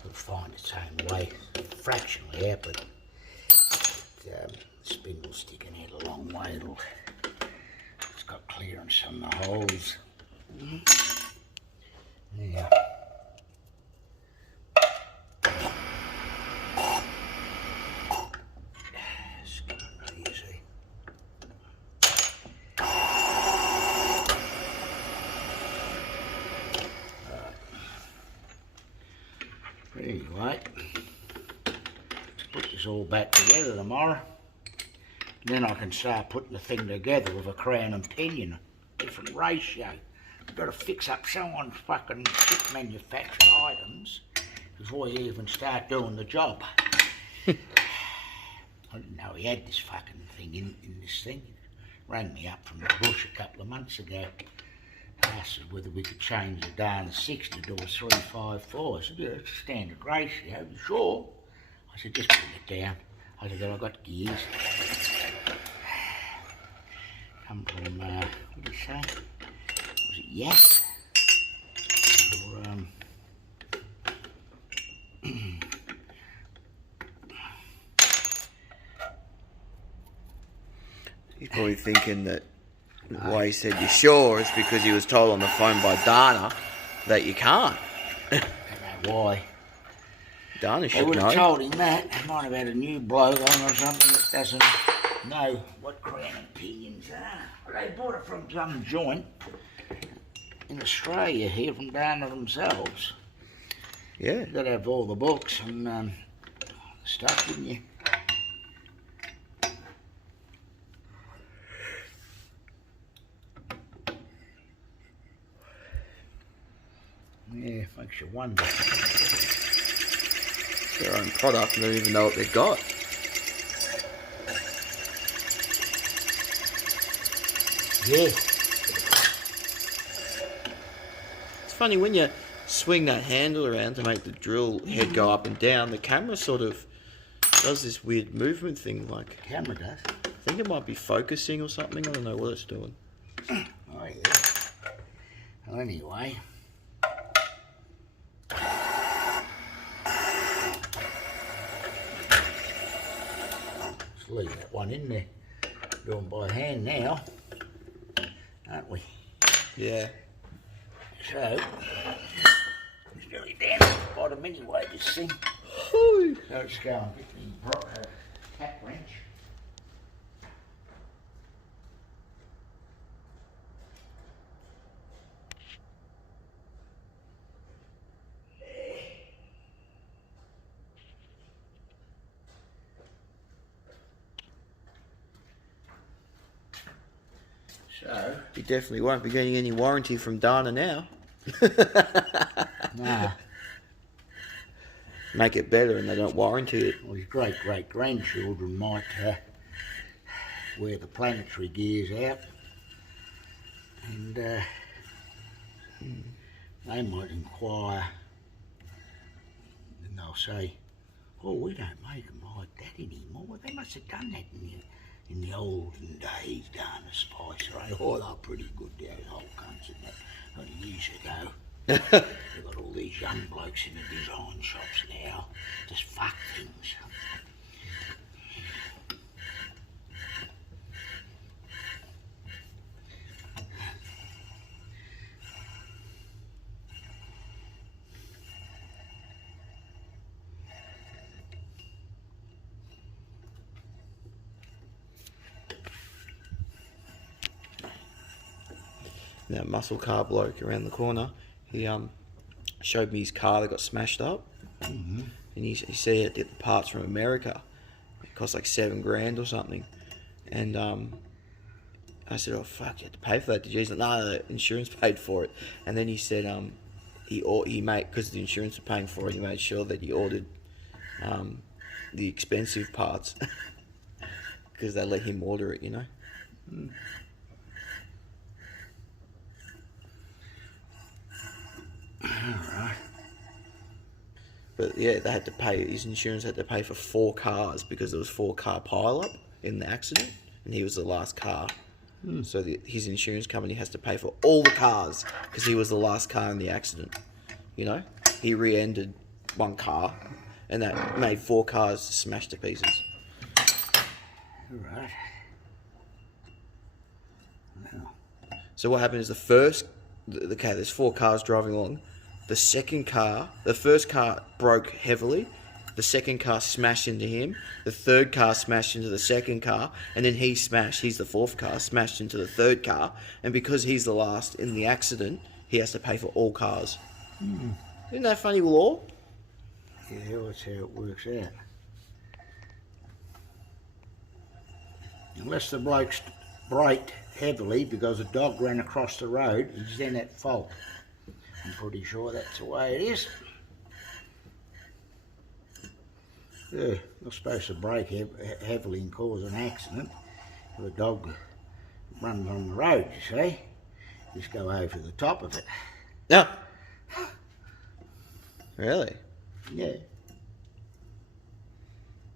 It'll find its own way, fractionally out, but clamps on the holes. Yeah. It's getting easy. Anyway, put this all back together tomorrow. Then I can start putting the thing together with a crown and pinion, different ratio. I've got to fix up someone's fucking shit manufactured items before you even start doing the job. I didn't know he had this fucking thing in this thing. He rang me up from the bush a couple of months ago. Asked us whether we could change the Dana 6 to do a 354. I said, yeah, it's a standard ratio. You sure? I said, just put it down. I said, I've got gears. Come from, what did he say? Was it Yak? Or, He's probably thinking that why he said you sure is because he was told on the phone by Dana that you can't. I don't know why. Dana They should would know. have told him that. They might have had a new bloke on or something that doesn't know what crown and pinions are. They bought it from some joint in Australia here from Dana themselves. Yeah. You've got to have all the books and stuff, didn't you? Yeah, makes you wonder. It's their own product and they don't even know what they've got. Yeah. It's funny when you swing that handle around to make the drill head go up and down, the camera sort of does this weird movement thing. Like, The camera does. I think it might be focusing or something. I don't know what it's doing. Oh, yeah. Well, anyway. Let's leave that one in there. Doing by hand now, aren't we? Yeah. So, it's nearly down at the bottom anyway, this thing. Whew. So let's go and get the cat wrench. So, You definitely won't be getting any warranty from Dana now. nah. Make it better and they don't warranty it. Well, his great-great-grandchildren might wear the planetary gears out, and they might inquire, and they'll say, "Oh, we don't make them like that anymore." Well, they must have done that in the olden days, Dana Spicer. Oh, they're pretty good, those old cunts and that, only years ago. They've got all these young blokes in the design shops now, just fuck things. That muscle car bloke around the corner, he showed me his car that got smashed up. Mm-hmm. And he said he had to get the parts from America. It cost like $7,000 or something. And I said, "Oh fuck, you had to pay for that, did you?" He's like, "No, the insurance paid for it." And then he said he made, because the insurance was paying for it, he made sure that he ordered the expensive parts because they let him order it, you know. Mm. Alright. But yeah, they had to pay, his insurance had to pay for 4 cars because there was 4-car pile-up in the accident and he was the last car. So his insurance company has to pay for all the cars because he was the last car in the accident. You know, he rear-ended 1 car and that made 4 cars smash to pieces. Alright. Well, So what happened is there's 4 cars driving along. The first car broke heavily. The second car smashed into him. The third car smashed into the second car. And then he's the fourth car, smashed into the third car. And because he's the last in the accident, he has to pay for all cars. Isn't that a funny law? Yeah, that's how it works out. Unless the bloke's braked heavily because a dog ran across the road, he's then at fault. I'm pretty sure that's the way it is. Yeah, not supposed to brake heavily and cause an accident. If a dog runs on the road, you see, just go over the top of it. Yeah. Really? Yeah.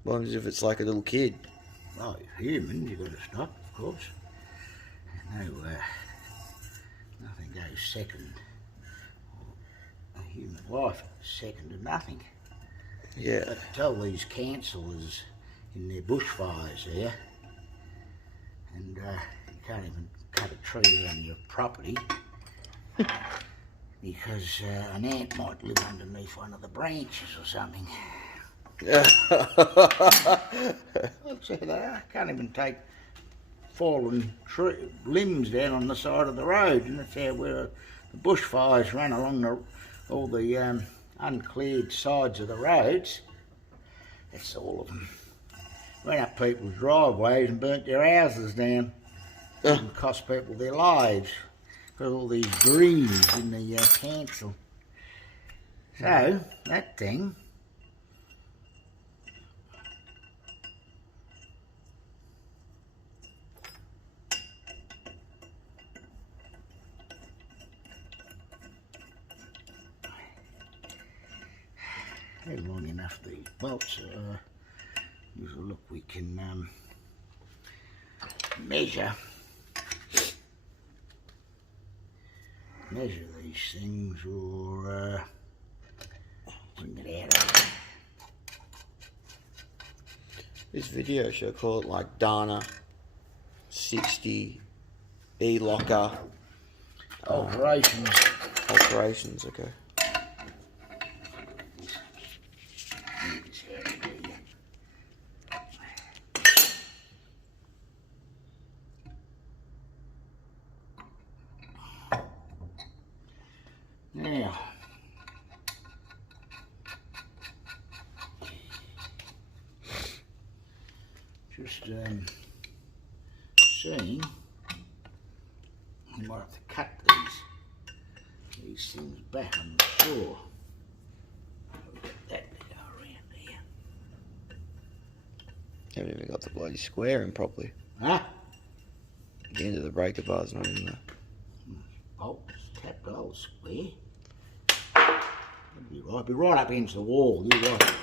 What happens if it's like a little kid? Well, if human, you've got to stop, of course. No, nothing goes second. A human life second to nothing. Yeah. But tell these councillors in their bushfires there, and you can't even cut a tree on your property because an ant might live underneath one of the branches or something. I can't even take fallen limbs down on the side of the road, and that's how where the bushfires run along all the uncleared sides of the roads. That's all of them. Went up people's driveways and burnt their houses down. And cost people their lives because all these greens in the council. So, that thing. They're long enough, these bolts. Here's a look, we can measure these things, or bring it out of there. This video should call it like Dana 60 elocker Alterations. alterations. Okay. Now, just seeing, I might have to cut these things back, I'm not sure. I'll get that to go around here. Haven't even got the bloody square in properly. Huh? The end of the breaker bar's not in there. Bolts, tapped old square. I'll be right up against the wall, you're right.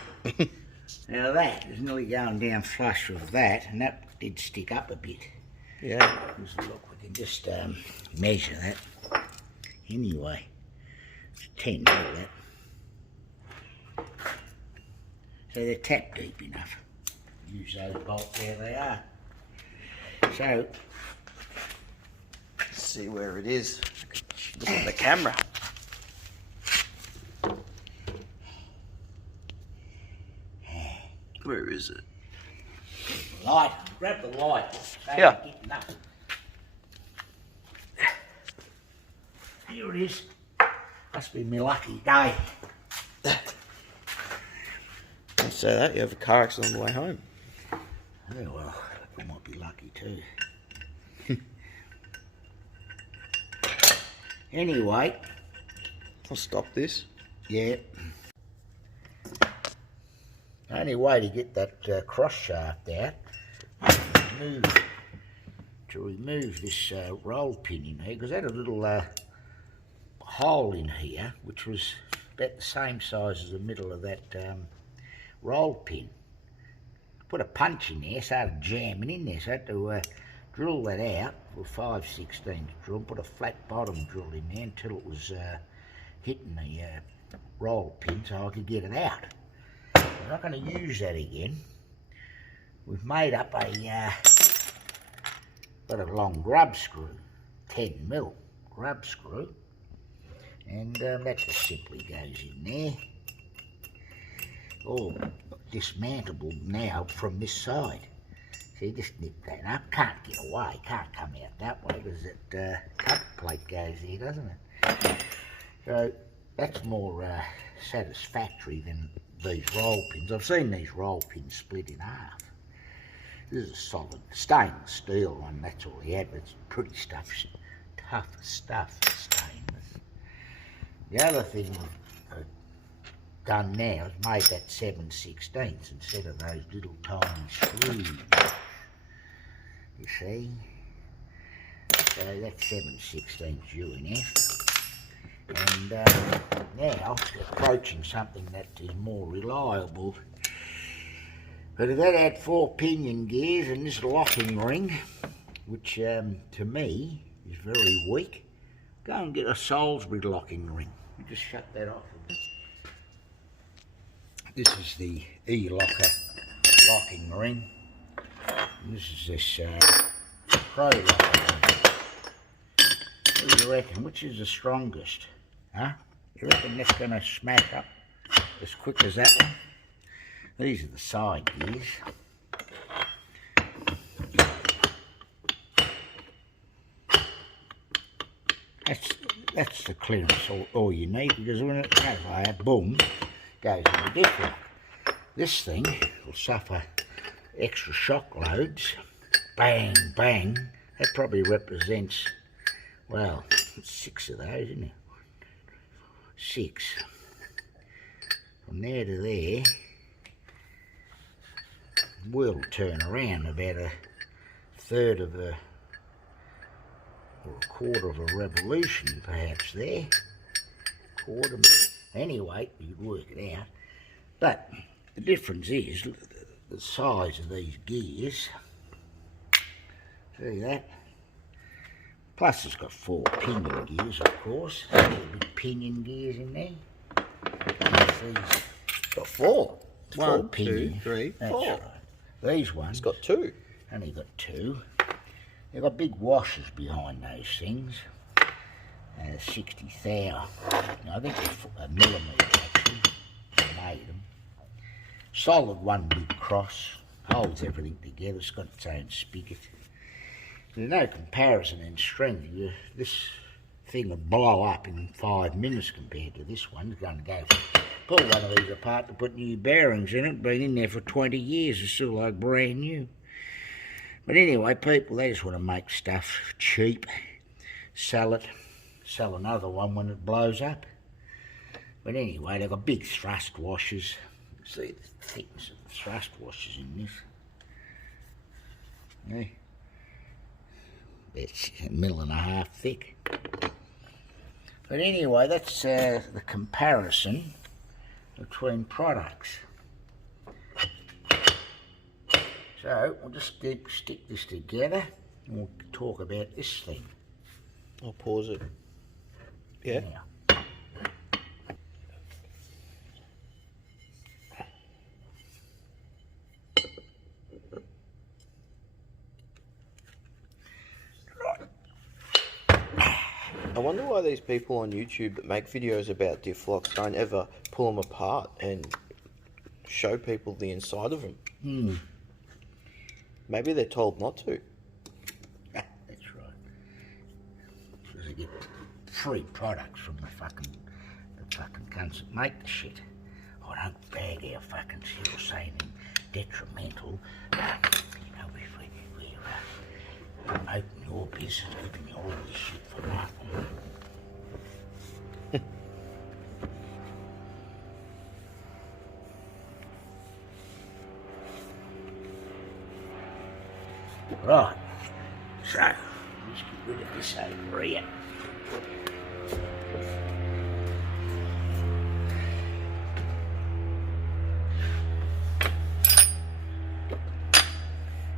Now that is nearly going down flush with that, and that did stick up a bit. Yeah. Just look, we can just measure that. Anyway, it's 10, look at that. So they're tap deep enough. Use those bolts, there they are. So, Let's see where it is. Look at the camera. Where is it? light, grab the light. Yeah. Here it is. Must be my lucky day. Don't say that, you have a car accident on the way home. Oh well, I might be lucky too. Anyway. I'll stop this. Yeah. Only way to get that cross shaft out to remove this roll pin in here, because that had a little hole in here which was about the same size as the middle of that roll pin. Put a punch in there, started jamming in there, so I had to drill that out with 5/16 drill, put a flat bottom drill in there until it was hitting the roll pin so I could get it out. We're not going to use that again. We've made up got a long grub screw 10mm grub screw, and that just simply goes in there. All dismantleable now from this side. So you just nip that up, can't get away, can't come out that way because that cover plate goes there, doesn't it? So that's more satisfactory than these roll pins. I've seen these roll pins split in half. This is a solid stainless steel one, that's all he had, but it's pretty tough stuff, stainless. The other thing I've done now is made that 7/16 instead of those little tiny screws. You see? So that's 7/16 UNF. And now approaching something that is more reliable. But if that had 4 pinion gears and this locking ring, which to me is very weak, go and get a Salisbury locking ring. You just shut that off. This is the elocker locking ring. And this is this Pro locking ring. What do you reckon? Which is the strongest? Huh? You reckon that's going to smash up as quick as that one? These are the side gears. That's the clearance all you need, because when it goes like that, boom, goes in the diff lock. This thing will suffer extra shock loads. Bang, bang. That probably represents, well, 6 of those, isn't it? 6. From there to there, will turn around about a third of a, or a quarter of a revolution perhaps there. Quarter, anyway, you'd work it out. But the difference is the size of these gears. See that? Plus it's got 4 pinion gears, of course. Big pinion gears in there. These Got 4. 4 1, pinion. 2, 3, 4. Right. These ones. It's got 2. Only got 2. They've got big washers behind those things. 60 thou. I think they're a millimetre actually. They made them. Solid one big cross. Holds everything together. It's got its own spigot. There's no comparison in strength. This thing will blow up in 5 minutes compared to this one. It's going to go pull one of these apart to put new bearings in it. Been in there for 20 years. It's still like brand new. But anyway, people, they just want to make stuff cheap, sell it, sell another one when it blows up. But anyway, they've got big thrust washers. See the thickness of the thrust washers in this. Yeah. It's 1.5 mil thick. But anyway, that's the comparison between products. So we'll just stick this together and we'll talk about this thing. I'll pause it. Yeah. Now. I wonder why these people on YouTube that make videos about diff locks don't ever pull them apart and show people the inside of them. Maybe they're told not to. That's right. Because they get free products from the fucking cunts that make the shit. I don't bag our fucking shit or say anything detrimental. You know, we're promoting your business, giving you all this shit for nothing. Right, so let's get rid of this over here.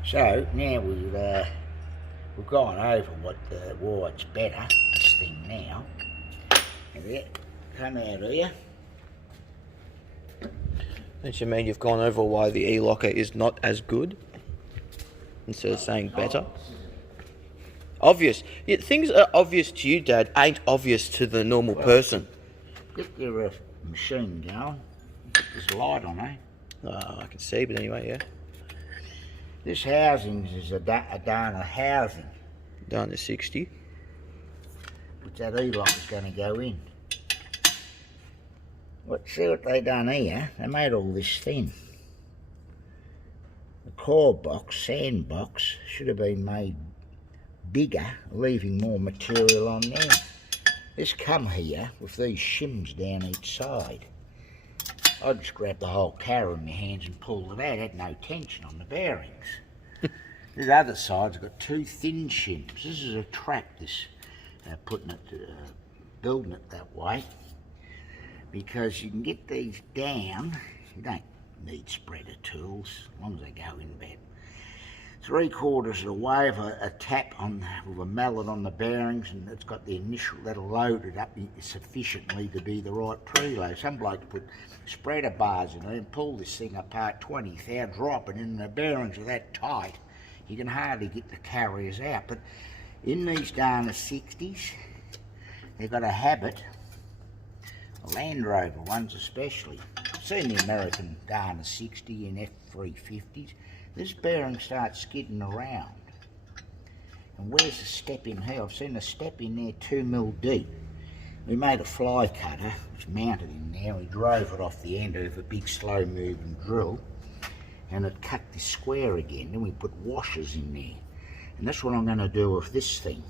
So now we've gone over why it's better, this thing now. And there, come out here. Don't you mean you've gone over why the e-locker is not as good? Instead of saying better? Obvious. Yeah, things that are obvious to you, Dad, ain't obvious to the normal person. Get your machine going. Put this light on, eh? I can see, but anyway, yeah. This housing is a Dana housing. Down to 60. Which that elocker is going to go in. See what they done here? They made all this thin. The core box, sand box, should have been made bigger, leaving more material on there. This come here with these shims down each side. I just grabbed the whole carrier in my hands and pulled it out. Had no tension on the bearings. This other side's got two thin shims. This is a track. This putting it, building it that way, because you can get these down. You don't need spreader tools as long as they go in about 3/4 of the way of a tap on with a mallet on the bearings, and it's got the initial that'll load it up sufficiently to be the right preload. Some blokes put spreader bars in there and pull this thing apart 20 thou, drop it in, and the bearings are that tight you can hardly get the carriers out. But in these Dana 60s, they've got a habit, Land Rover ones especially. I've seen the American Dana 60 and F350s. This bearing starts skidding around. And where's the step in here? I've seen a step in there 2 mil deep. We made a fly cutter, it's mounted in there. We drove it off the end of a big slow moving drill, and it cut this square again. Then we put washers in there. And that's what I'm going to do with this thing.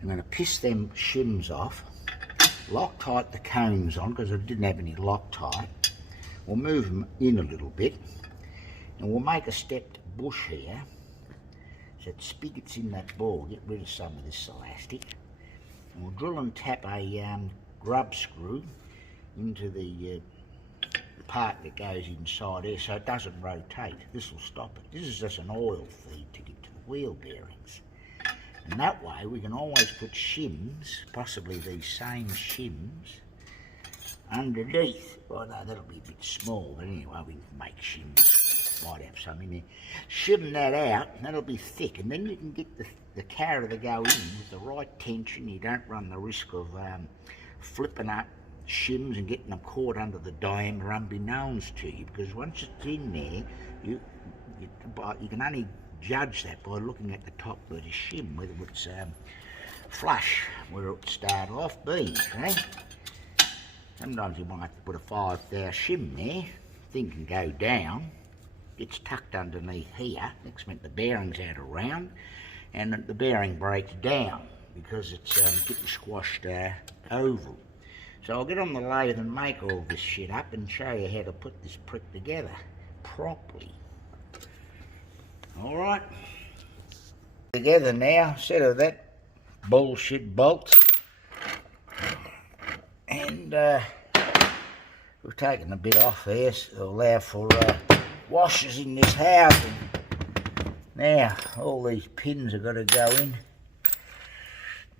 I'm going to piss them shims off, Loctite the cones on, because I didn't have any Loctite. We'll move them in a little bit, and we'll make a stepped bush here, so that spigot's in that ball. Get rid of some of this elastic, and we'll drill and tap a grub screw into the part that goes inside there, so it doesn't rotate. This will stop it. This is just an oil feed to get to the wheel bearings. And that way we can always put shims, possibly these same shims, underneath. Well, no, that'll be a bit small, but anyway, we can make shims. Might have some in there. Shim that out, and that'll be thick, and then you can get the carrier to go in with the right tension. You don't run the risk of flipping up shims and getting them caught under the diameter unbeknownst to you, because once it's in there, you can only judge that by looking at the top of the shim, whether it's flush where it would start off being. Okay? Sometimes you might have to put a 5 thou shim there. Thing can go down, gets tucked underneath here. Next minute the bearing's out of round, and the bearing breaks down because it's getting squashed oval. So I'll get on the lathe and make all this shit up and show you how to put this prick together properly. Alright. Together now, instead of that bullshit bolt. And we've taken a bit off there to allow for washers in this housing. Now, all these pins have got to go in.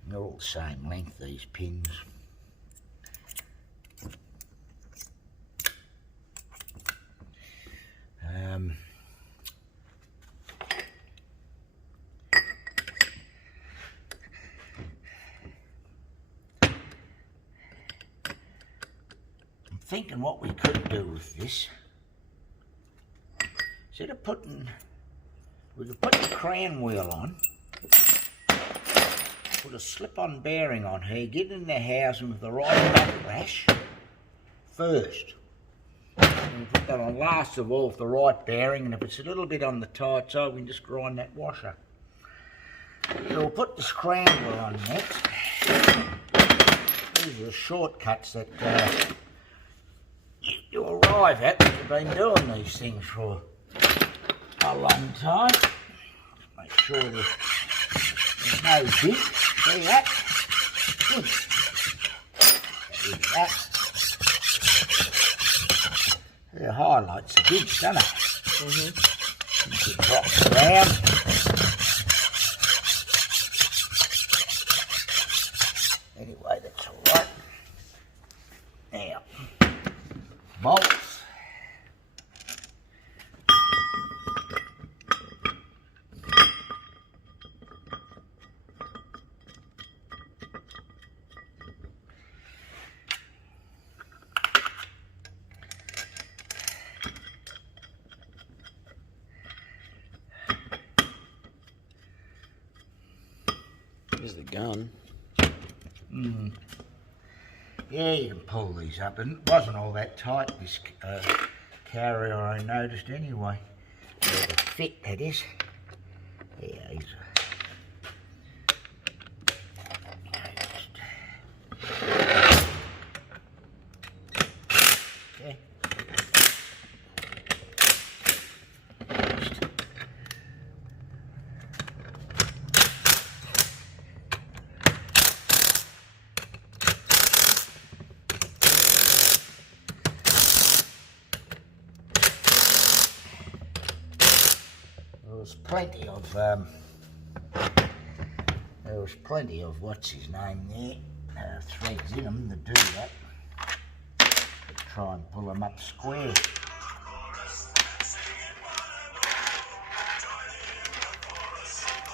They're all the same length, these pins. I'm thinking what we could do with this, instead of we could put the crown wheel on, put a slip-on bearing on here, get in the housing with the right backlash first. And we put that on last of all with the right bearing, and if it's a little bit on the tight side, we can just grind that washer. So we'll put the scrambler on next. These are the shortcuts that you arrive at when you've been doing these things for a long time. Just make sure there's no dip. See that? Good. See that? It highlights the bits, doesn't it? It drops around. Anyway, that's alright. Now, bolts. Here's the gun. Yeah, you can pull these up, and it wasn't all that tight, this carrier, I noticed anyway. The fit, that is. Yeah, he's... Okay. There was plenty of what's his name there, threads in them to do that. Try and pull them up square.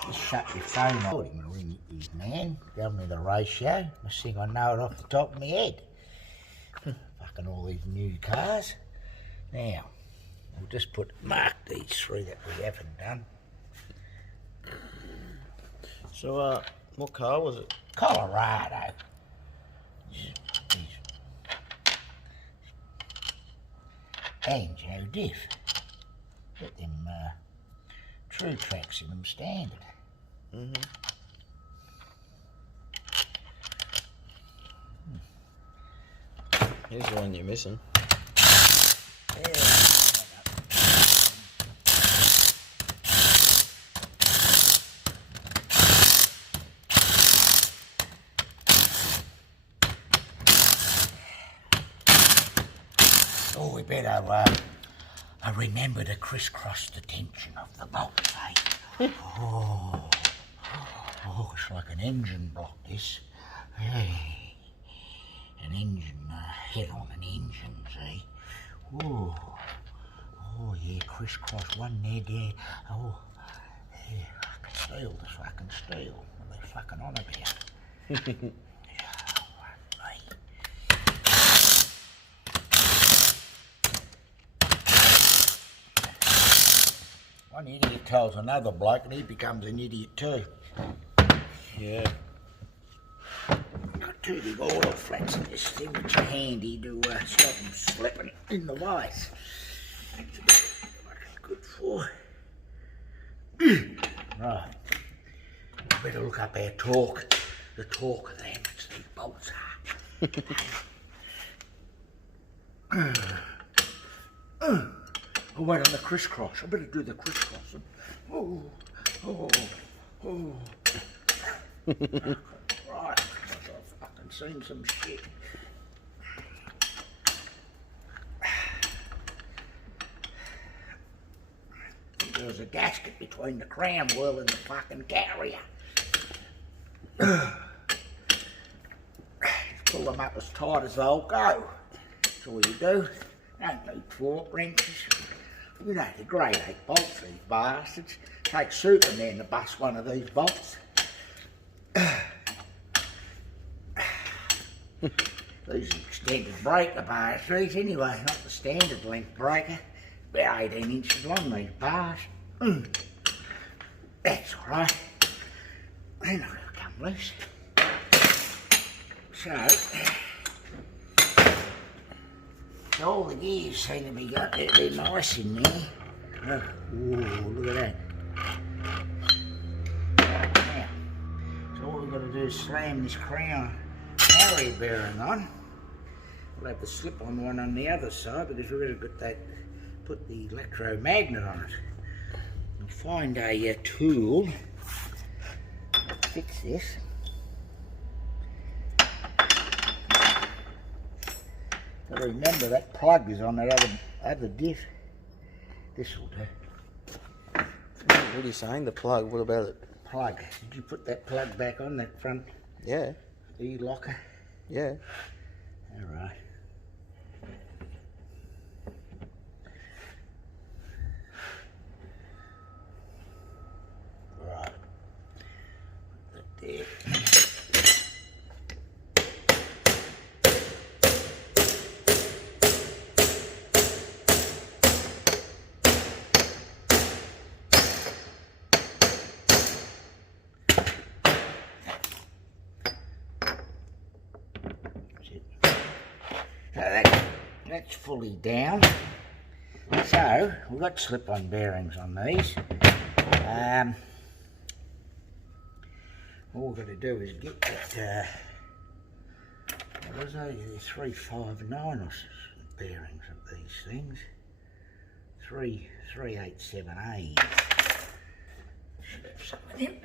Just shut your phone off. I'm going to ring his man, tell me the ratio. I think I know it off the top of my head. Fucking all these new cars. Now, we'll just mark these three that we haven't done. So, what car was it? Colorado. Banjo diff. Got them true tracks in them standard. Here's the one you're missing. Yeah. Oh, we better I remember to crisscross the tension of the bolts, eh? Oh, it's like an engine block, this. Hey, an engine, head on an engine, see? Oh, yeah, crisscross, one there. Oh, yeah, fucking steel. What are they fucking on about? One idiot tells another bloke and he becomes an idiot too. Yeah. Got two big oil flats in this thing, which are handy to stop them slipping in the vise. That's what it's good for. Right. Better look up our torque. The torque of them, which these bolts are. I'll wait on the crisscross. I better do the crisscrossing. Right, I've fucking seen some shit. There was a gasket between the crown wheel and the fucking carrier. Pull them up as tight as they'll go. That's all you do. Don't need fork wrenches. You know, the grade 8 bolts, these bastards. Take Superman to bust one of these bolts. These are extended breaker bars, these anyway, not the standard length breaker. About 18 inches long, these bars. That's alright. They're not going to come loose. So all the gears seem to be got they're nice in there. Look at that. Now, so all we've got to do is slam this crown carrier bearing on. We'll have the slip-on one on the other side because we're going to get that, put the electromagnet on it. We'll find a tool to fix this. But remember that plug is on that other diff. This will do. What are you saying? The plug? What about it? Plug. Did you put that plug back on that front? Yeah. E-locker? Yeah. All right. Right. Put that there. So that's fully down. So we've got slip-on bearings on these. All we've got to do is get that, what was it, 359 or bearings of these things. 387A. Should have some of them.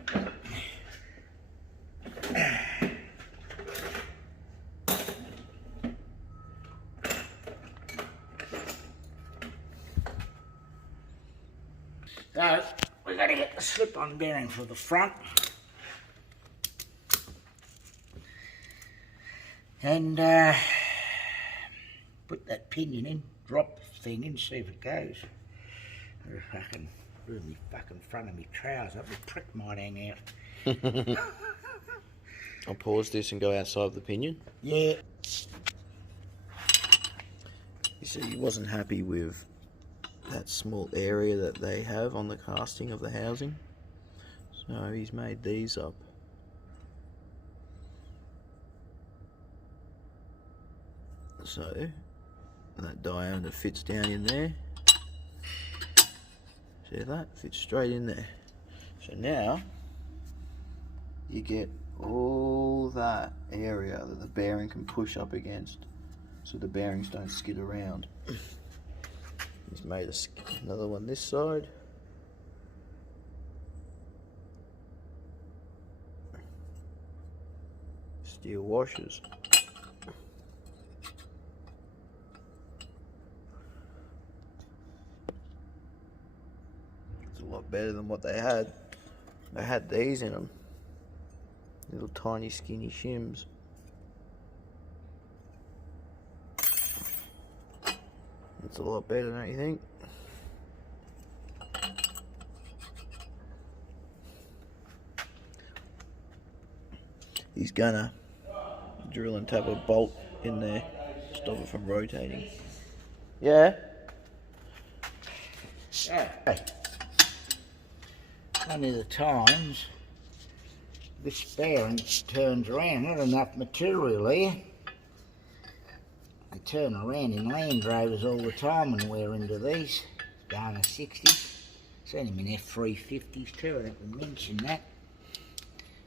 So we've got to get the slip-on bearing for the front. And put that pinion in, drop the thing in, see if it goes. Fucking really fucking front of me trousers, my prick might hang out. I'll pause this and go outside the pinion. Yeah. You see, he wasn't happy with that small area that they have on the casting of the housing, so he's made these up. So that diameter fits down in there. See that? Fits straight in there. So now you get all that area that the bearing can push up against, so the bearings don't skid around. He's made another one this side. Steel washers. It's a lot better than what they had. They had these in them. Little tiny skinny shims. It's a lot better, don't you think? He's gonna drill and tap a bolt in there, stop it from rotating. Yeah? Yeah. Many of the times this bearing turns around, not enough material here. They turn around in Land Rovers all the time and we're into these. Going to 60s. Seen them in F350s too, I think we mentioned that.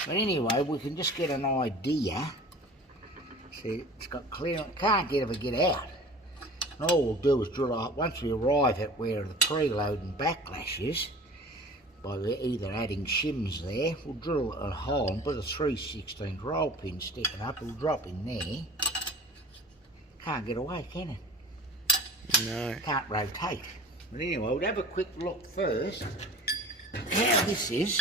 But anyway, we can just get an idea. See, it's got clearance, can't ever get out. And all we'll do is drill up, once we arrive at where the preload and backlash is, by either adding shims there, we'll drill a hole and put a 3/16 roll pin sticking up, it'll drop in there. Can't get away, can it? No. Can't rotate. But anyway, we'll have a quick look first how this is.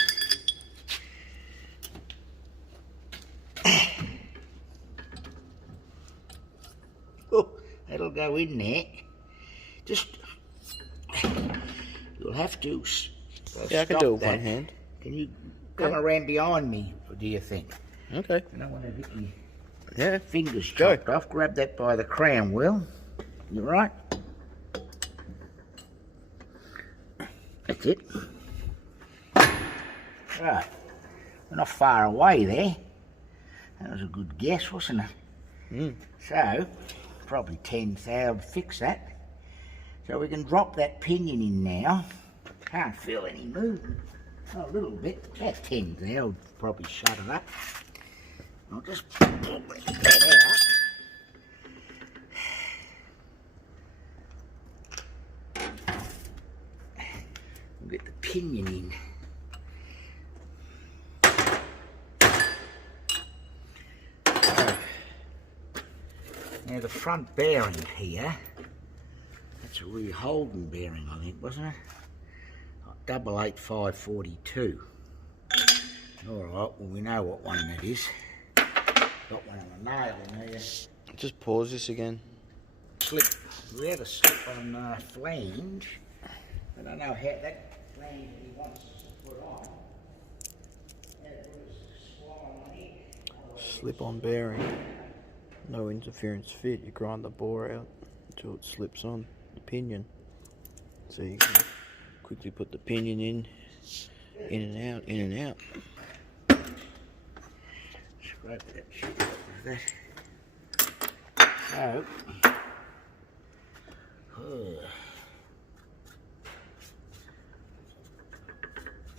Oh, that'll go in there. Just, you'll have to yeah, I can do it with that. one hand. Can you come around behind me, do you think? Okay. I don't want to get me fingers chopped off. Grab that by the crown wheel. You right? That's it. Right. We're not far away there. That was a good guess, wasn't it? Mm. So, probably 10 thou would fix that. So we can drop that pinion in now. Can't feel any movement. Oh, a little bit. About 10 thou would probably shut it up. I'll just pull that out. We'll get the pinion in. Now the front bearing here, that's a real Holden bearing I think, wasn't it? 88542. Alright, well we know what one that is. Got one on the nail in there. Just pause this again. Slip. We had a slip on flange. I don't know how that flange he wants to put on. Slip on bearing. No interference fit. You grind the bore out until it slips on the pinion. So you can quickly put the pinion in and out, in and out. Scrape that shit off of that. So, It's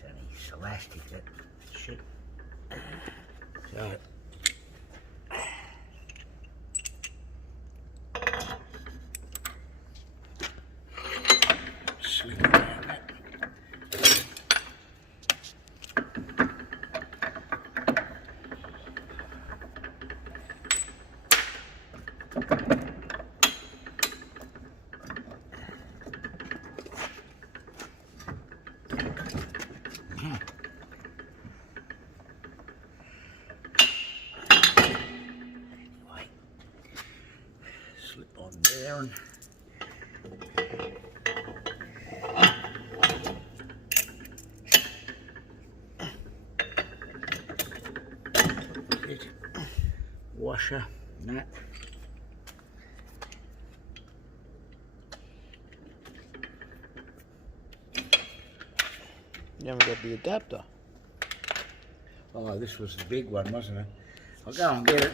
only elastic, that shit. So, sling it down that. Slip on there and it. Washer, nut. You haven't got the adapter. Oh, this was the big one, wasn't it? I'll go and get it.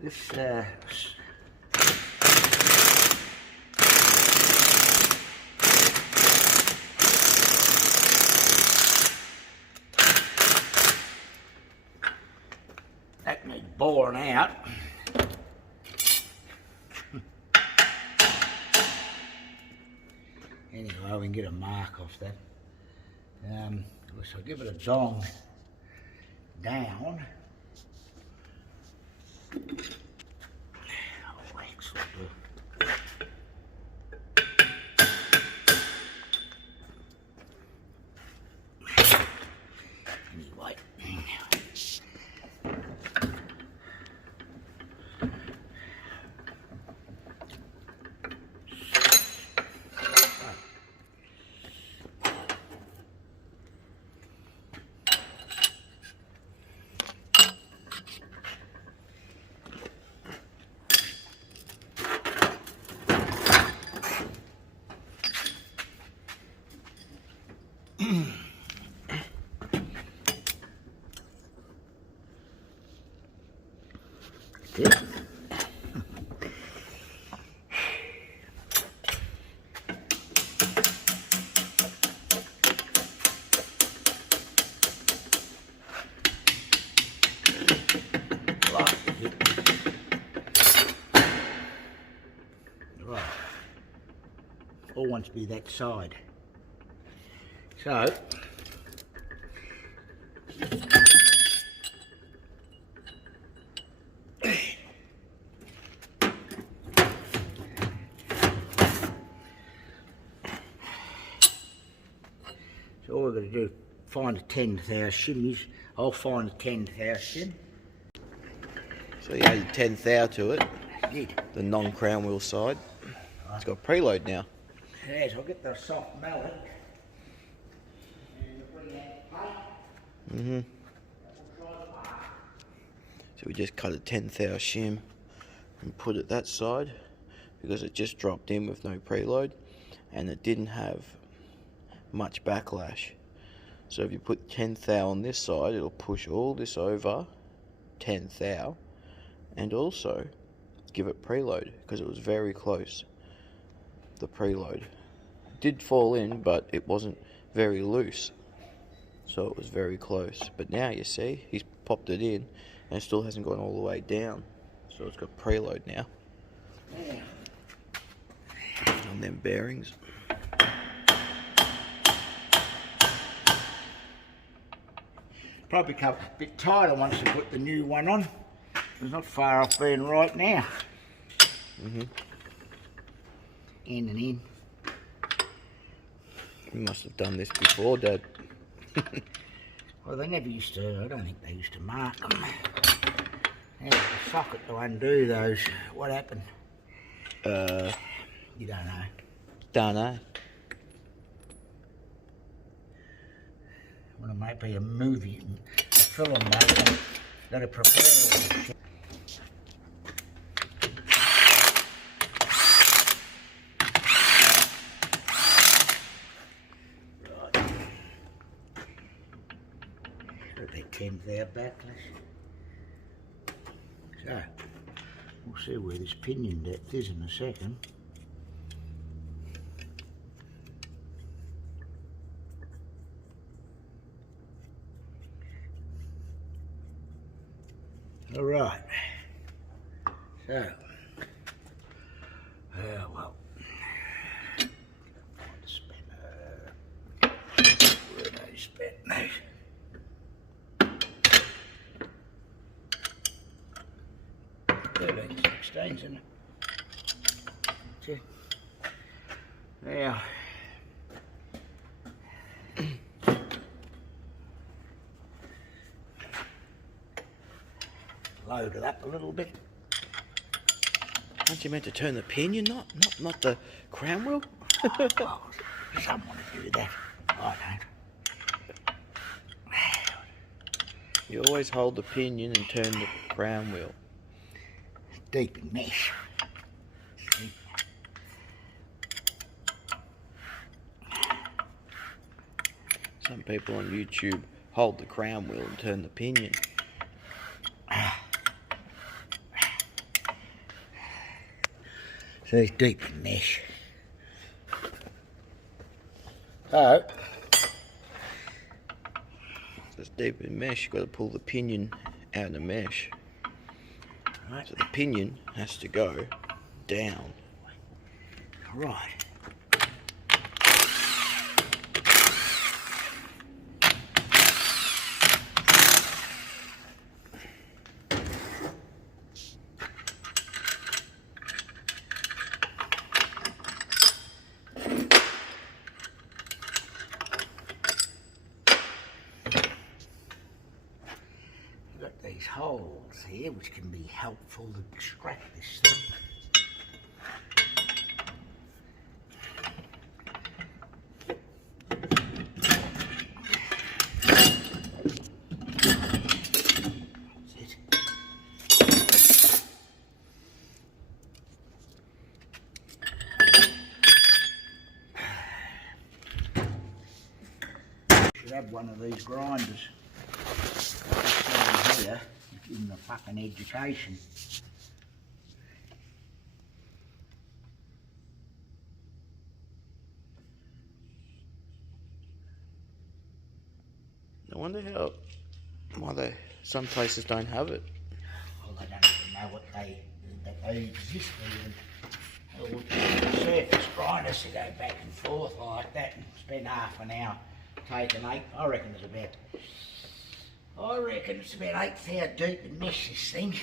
This that needs boring out. Anyway, we can get a mark off that. So I'll give it a dong down. Oh, excellent. Anyway. Yeah. Right. All wants to be that side. So all we're going to do, find a 10th hour shimmies. I'll find a 10th hour shim. So you added 10th hour to it. I did. The non-crown wheel side. It's got preload now. Yes, I'll get the soft mallet and bring that plate. So we just cut a 10th hour shim and put it that side because it just dropped in with no preload and it didn't have much backlash. So if you put 10th hour on this side, it'll push all this over 10th hour and also give it preload because it was very close. The preload did fall in, but it wasn't very loose, so it was very close. But now you see he's popped it in and it still hasn't gone all the way down, so it's got preload now on them bearings. Probably become a bit tighter once you put the new one on. It's not far off being right now. In and in. You must have done this before, Dad. Well, they never used to, I don't think they used to mark them. Now the socket to undo those, what happened? You don't know. Don't know. Well, it might be a movie, a film, mate. Got to prepare all this shit. Got that 10th hour backlash. So, we'll see where this pinion depth is in a second. All right. So, well, find a spanner. Where are those spanners? 16s, isn't it? Okay. Now, load it up a little bit. Aren't you meant to turn the pinion, not the crown wheel? Oh, someone to do that. I don't. You always hold the pinion and turn the crown wheel. Deep in mesh. See? Some people on YouTube hold the crown wheel and turn the pinion. So it's deep in mesh. So, It's deep in mesh, you've got to pull the pinion out of the mesh. right. So the pinion has to go down. Right. We've got these holes here which can be helpful to extract this thing. Should have one of these grinders. This one here, give them a fucking education. I wonder why some places don't have it. Well, they don't even know that they exist even. Surface grinders to go back and forth like that and spend half an hour taking I reckon it's about 8 thou deep in mesh this thing.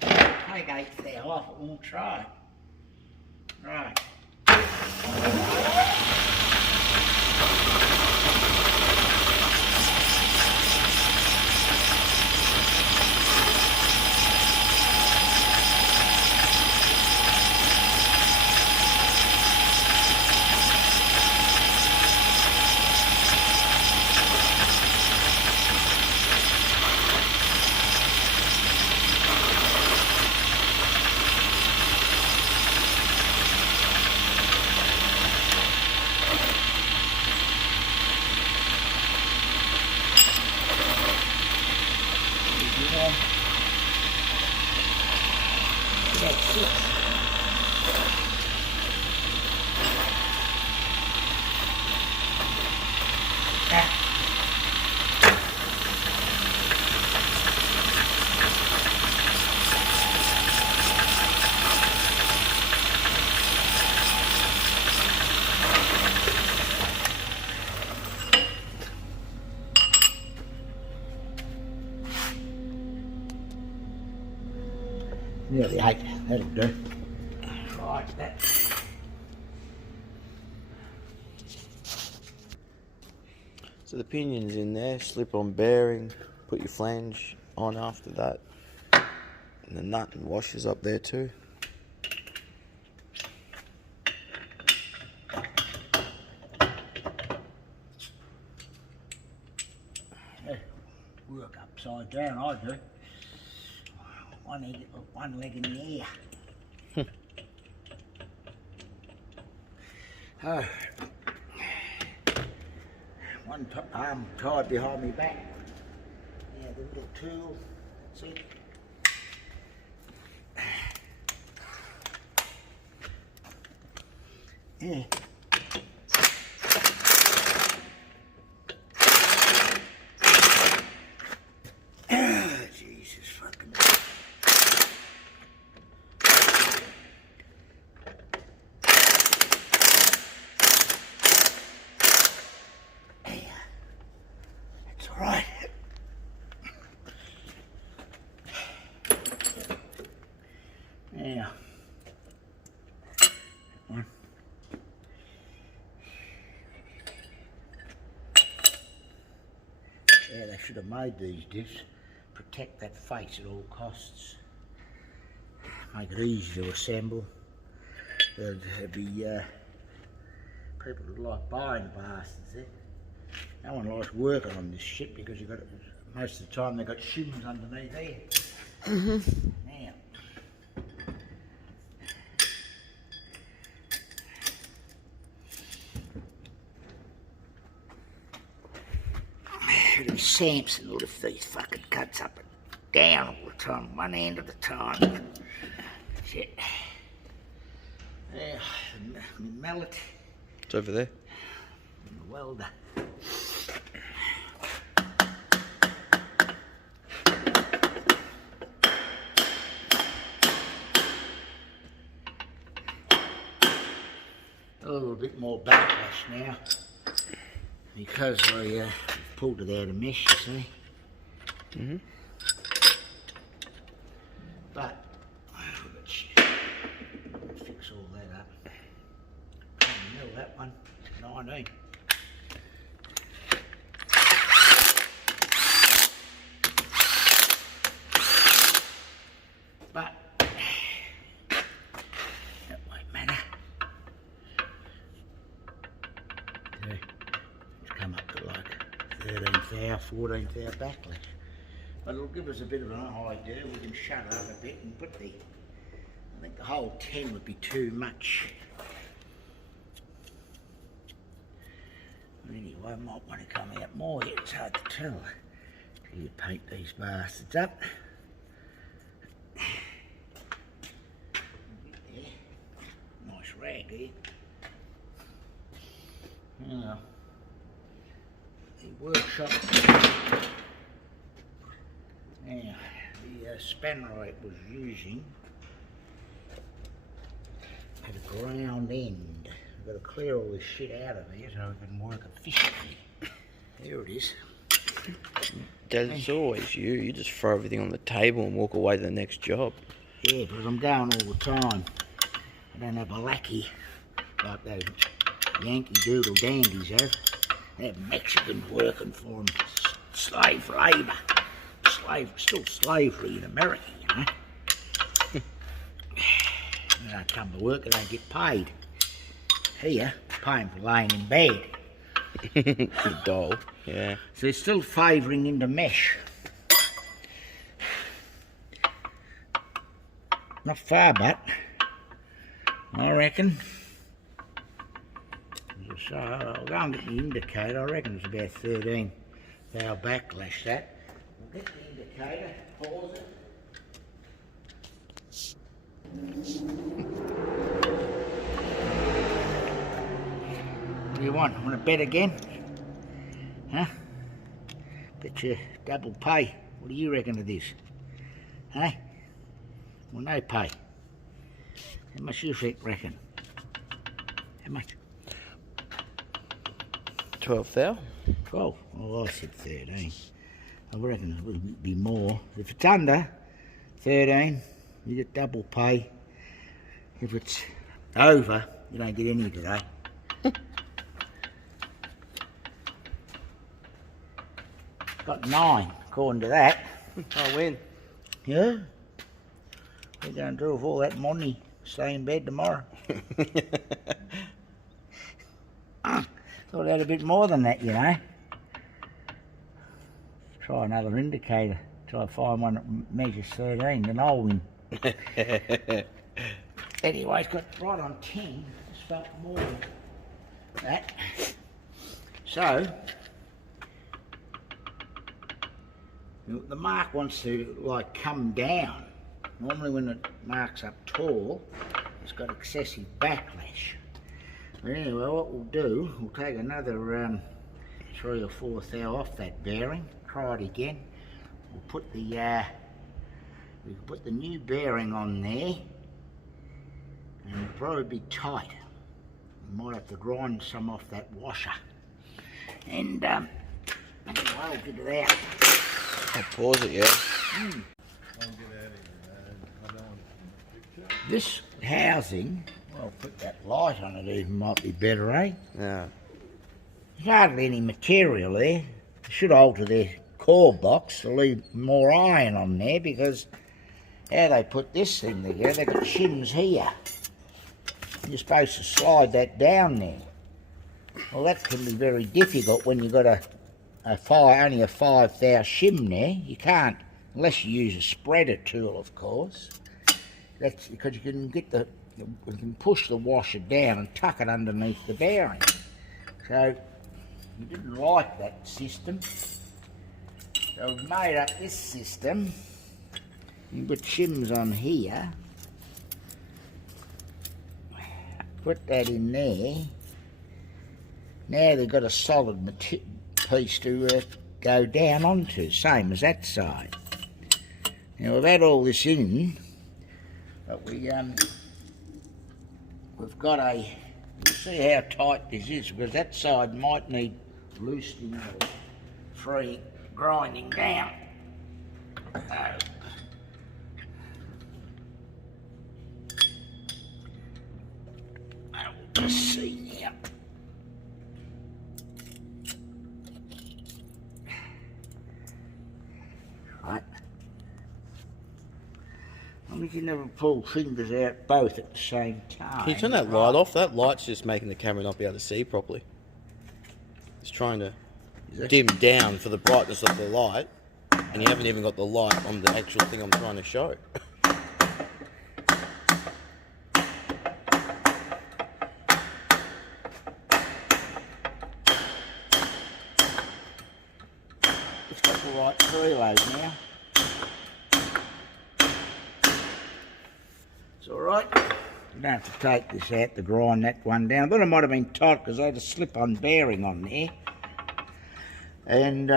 Take 8 thou off, it won't try. Right. That's it. Nearly 8, that'll do. Right, that. So the pinion's in there, slip on bearing, put your flange on after that. And the nut and washer's up there too. Yeah, work upside down, I do. One leg in the air. Oh. One arm tied behind my back. Yeah, the little tool. See? Yeah. Jesus fucking. Yeah. That's all right. Yeah. One. Yeah, they should have made these divs. Protect that face at all costs. Make it easy to assemble. There'd be people that like buying bastards there. No one likes working on this shit because you've got most of the time they've got shims underneath there. Now, it'll be Samson will lift these fucking cuts up and down all the time, one end at a time. Shit. Yeah, my mallet. It's over there. And the welder. A little bit more backlash now because I pulled it out of mesh, you see. Mm-hmm. But let's fix all that up. Trying to mill that one to 19. But that won't matter. It's come up to like 13th hour, 14th hour backlash. But it'll give us a bit of an idea. We can shut it up a bit and put the, I think the whole 10 would be too much. But anyway, I might want to come out more here, it's hard to tell. So you paint these bastards up. There. Nice rag here. Now, the workshop. Now, the spanner I was using had a ground end. I've got to clear all this shit out of here so I can work efficiently. There it is. That's always you. You just throw everything on the table and walk away to the next job. Yeah, because I'm going all the time. I don't have a lackey like those Yankee Doodle dandies have. They have Mexicans working for them. Slave labour. Still slavery in America, you know. When I come to work, I don't get paid. Here, paying for laying in bed. Good doll, yeah. So it's still favouring into mesh. Not far, but I reckon. So I'll go and get the indicator. I reckon it's about 13 hour backlash that. We'll get the indicator, pause it. What do you want? Want to bet again? Huh? Bet you double pay. What do you reckon of this? Hey? Well, no pay. How much you reckon? How much? 12,000. 12? Oh, I said 13. I reckon it will be more. If it's under 13, you get double pay. If it's over, you don't get any today. Got 9, according to that. I win. Yeah? What are you going to do with all that money? Stay in bed tomorrow? Thought I had a bit more than that, you know. Try another indicator. Try to find one that measures 13, then I'll win. Anyway, it's got right on 10. It's felt more than that. So, the mark wants to, like, come down. Normally when it marks up tall, it's got excessive backlash. But anyway, what we'll do, we'll take another 3 or 4 thou off that bearing, try it again. We'll put the we can put the new bearing on there, and it'll probably be tight. We might have to grind some off that washer. And anyway, I'll get it out. I'll pause it, yeah. I'll get out of here. I don't want to picture. This housing, I'll put that light on it even, might be better, eh? Yeah. There's hardly any material there. They should alter their core box to leave more iron on there, because how they put this thing together, they've got shims here. You're supposed to slide that down there. Well, that can be very difficult when you've got only a 5 thou shim there. You can't, unless you use a spreader tool, of course. That's because you can push the washer down and tuck it underneath the bearing. So we didn't like that system. So we've made up this system. You put shims on here. Put that in there. Now they've got a solid piece to go down onto, same as that side. Now we've had all this in, but we've got you'll see how tight this is, because that side might need loosening or grinding down. We'll just see now. Right. I mean, you never pull fingers out both at the same time. Can you turn that light off? That light's just making the camera not be able to see properly. It's trying to dim down for the brightness of the light, and you haven't even got the light on the actual thing I'm trying to show. It's got the right preload now. It's alright. You don't have to take this out to grind that one down. I thought it might have been tight because I had a slip-on bearing on there. And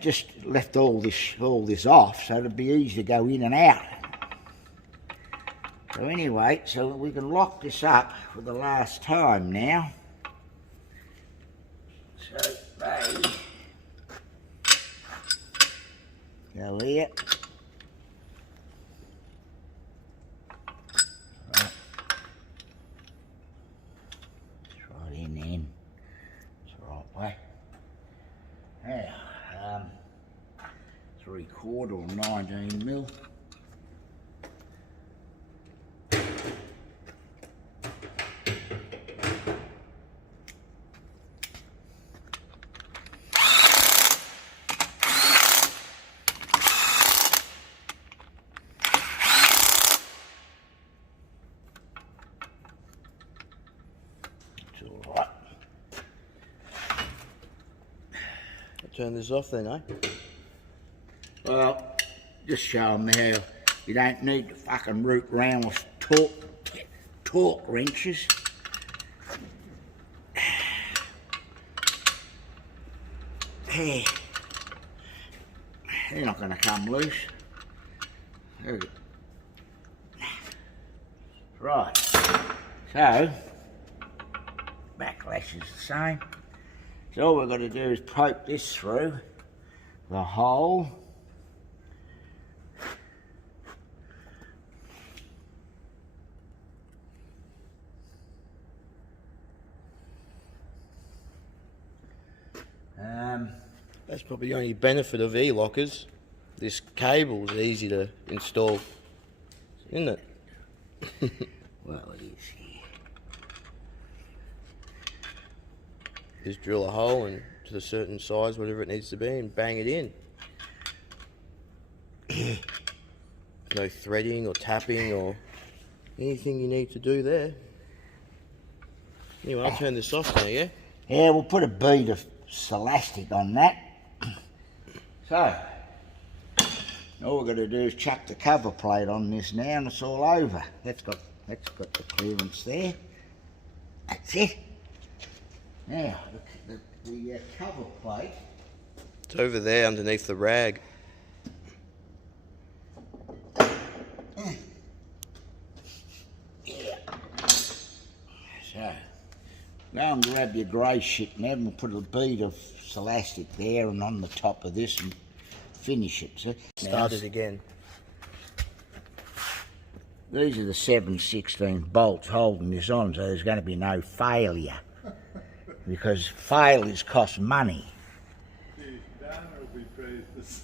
just left all this off, so it'd be easy to go in and out. So anyway, so we can lock this up for the last time now. So they go here. Right. It's right in then. It's the right way. Now, 3/4 or 19mm. It's all right. Turn this off then, eh? Well, just show them how you don't need to fucking root round with torque wrenches. They're not going to come loose. There we go. Right. So, backlash is the same. So all we've got to do is poke this through the hole. That's probably the only benefit of e-lockers. This cable's easy to install, isn't it? Well, it is here. Just drill a hole and to a certain size, whatever it needs to be, and bang it in. No threading or tapping or anything you need to do there. Anyway, I'll turn this off now, yeah? Yeah, we'll put a bead of elastic on that. So, all we're going to do is chuck the cover plate on this now, and it's all over. That's got the clearance there. That's it. Now, the cover plate. It's over there underneath the rag. Yeah. So, go and grab your grey shit now and put a bead of elastic there and on the top of this and finish it. So, Start it again. These are the 7/16 bolts holding this on, so there's going to be no failure. Because failures cost money. The diameter will be praised.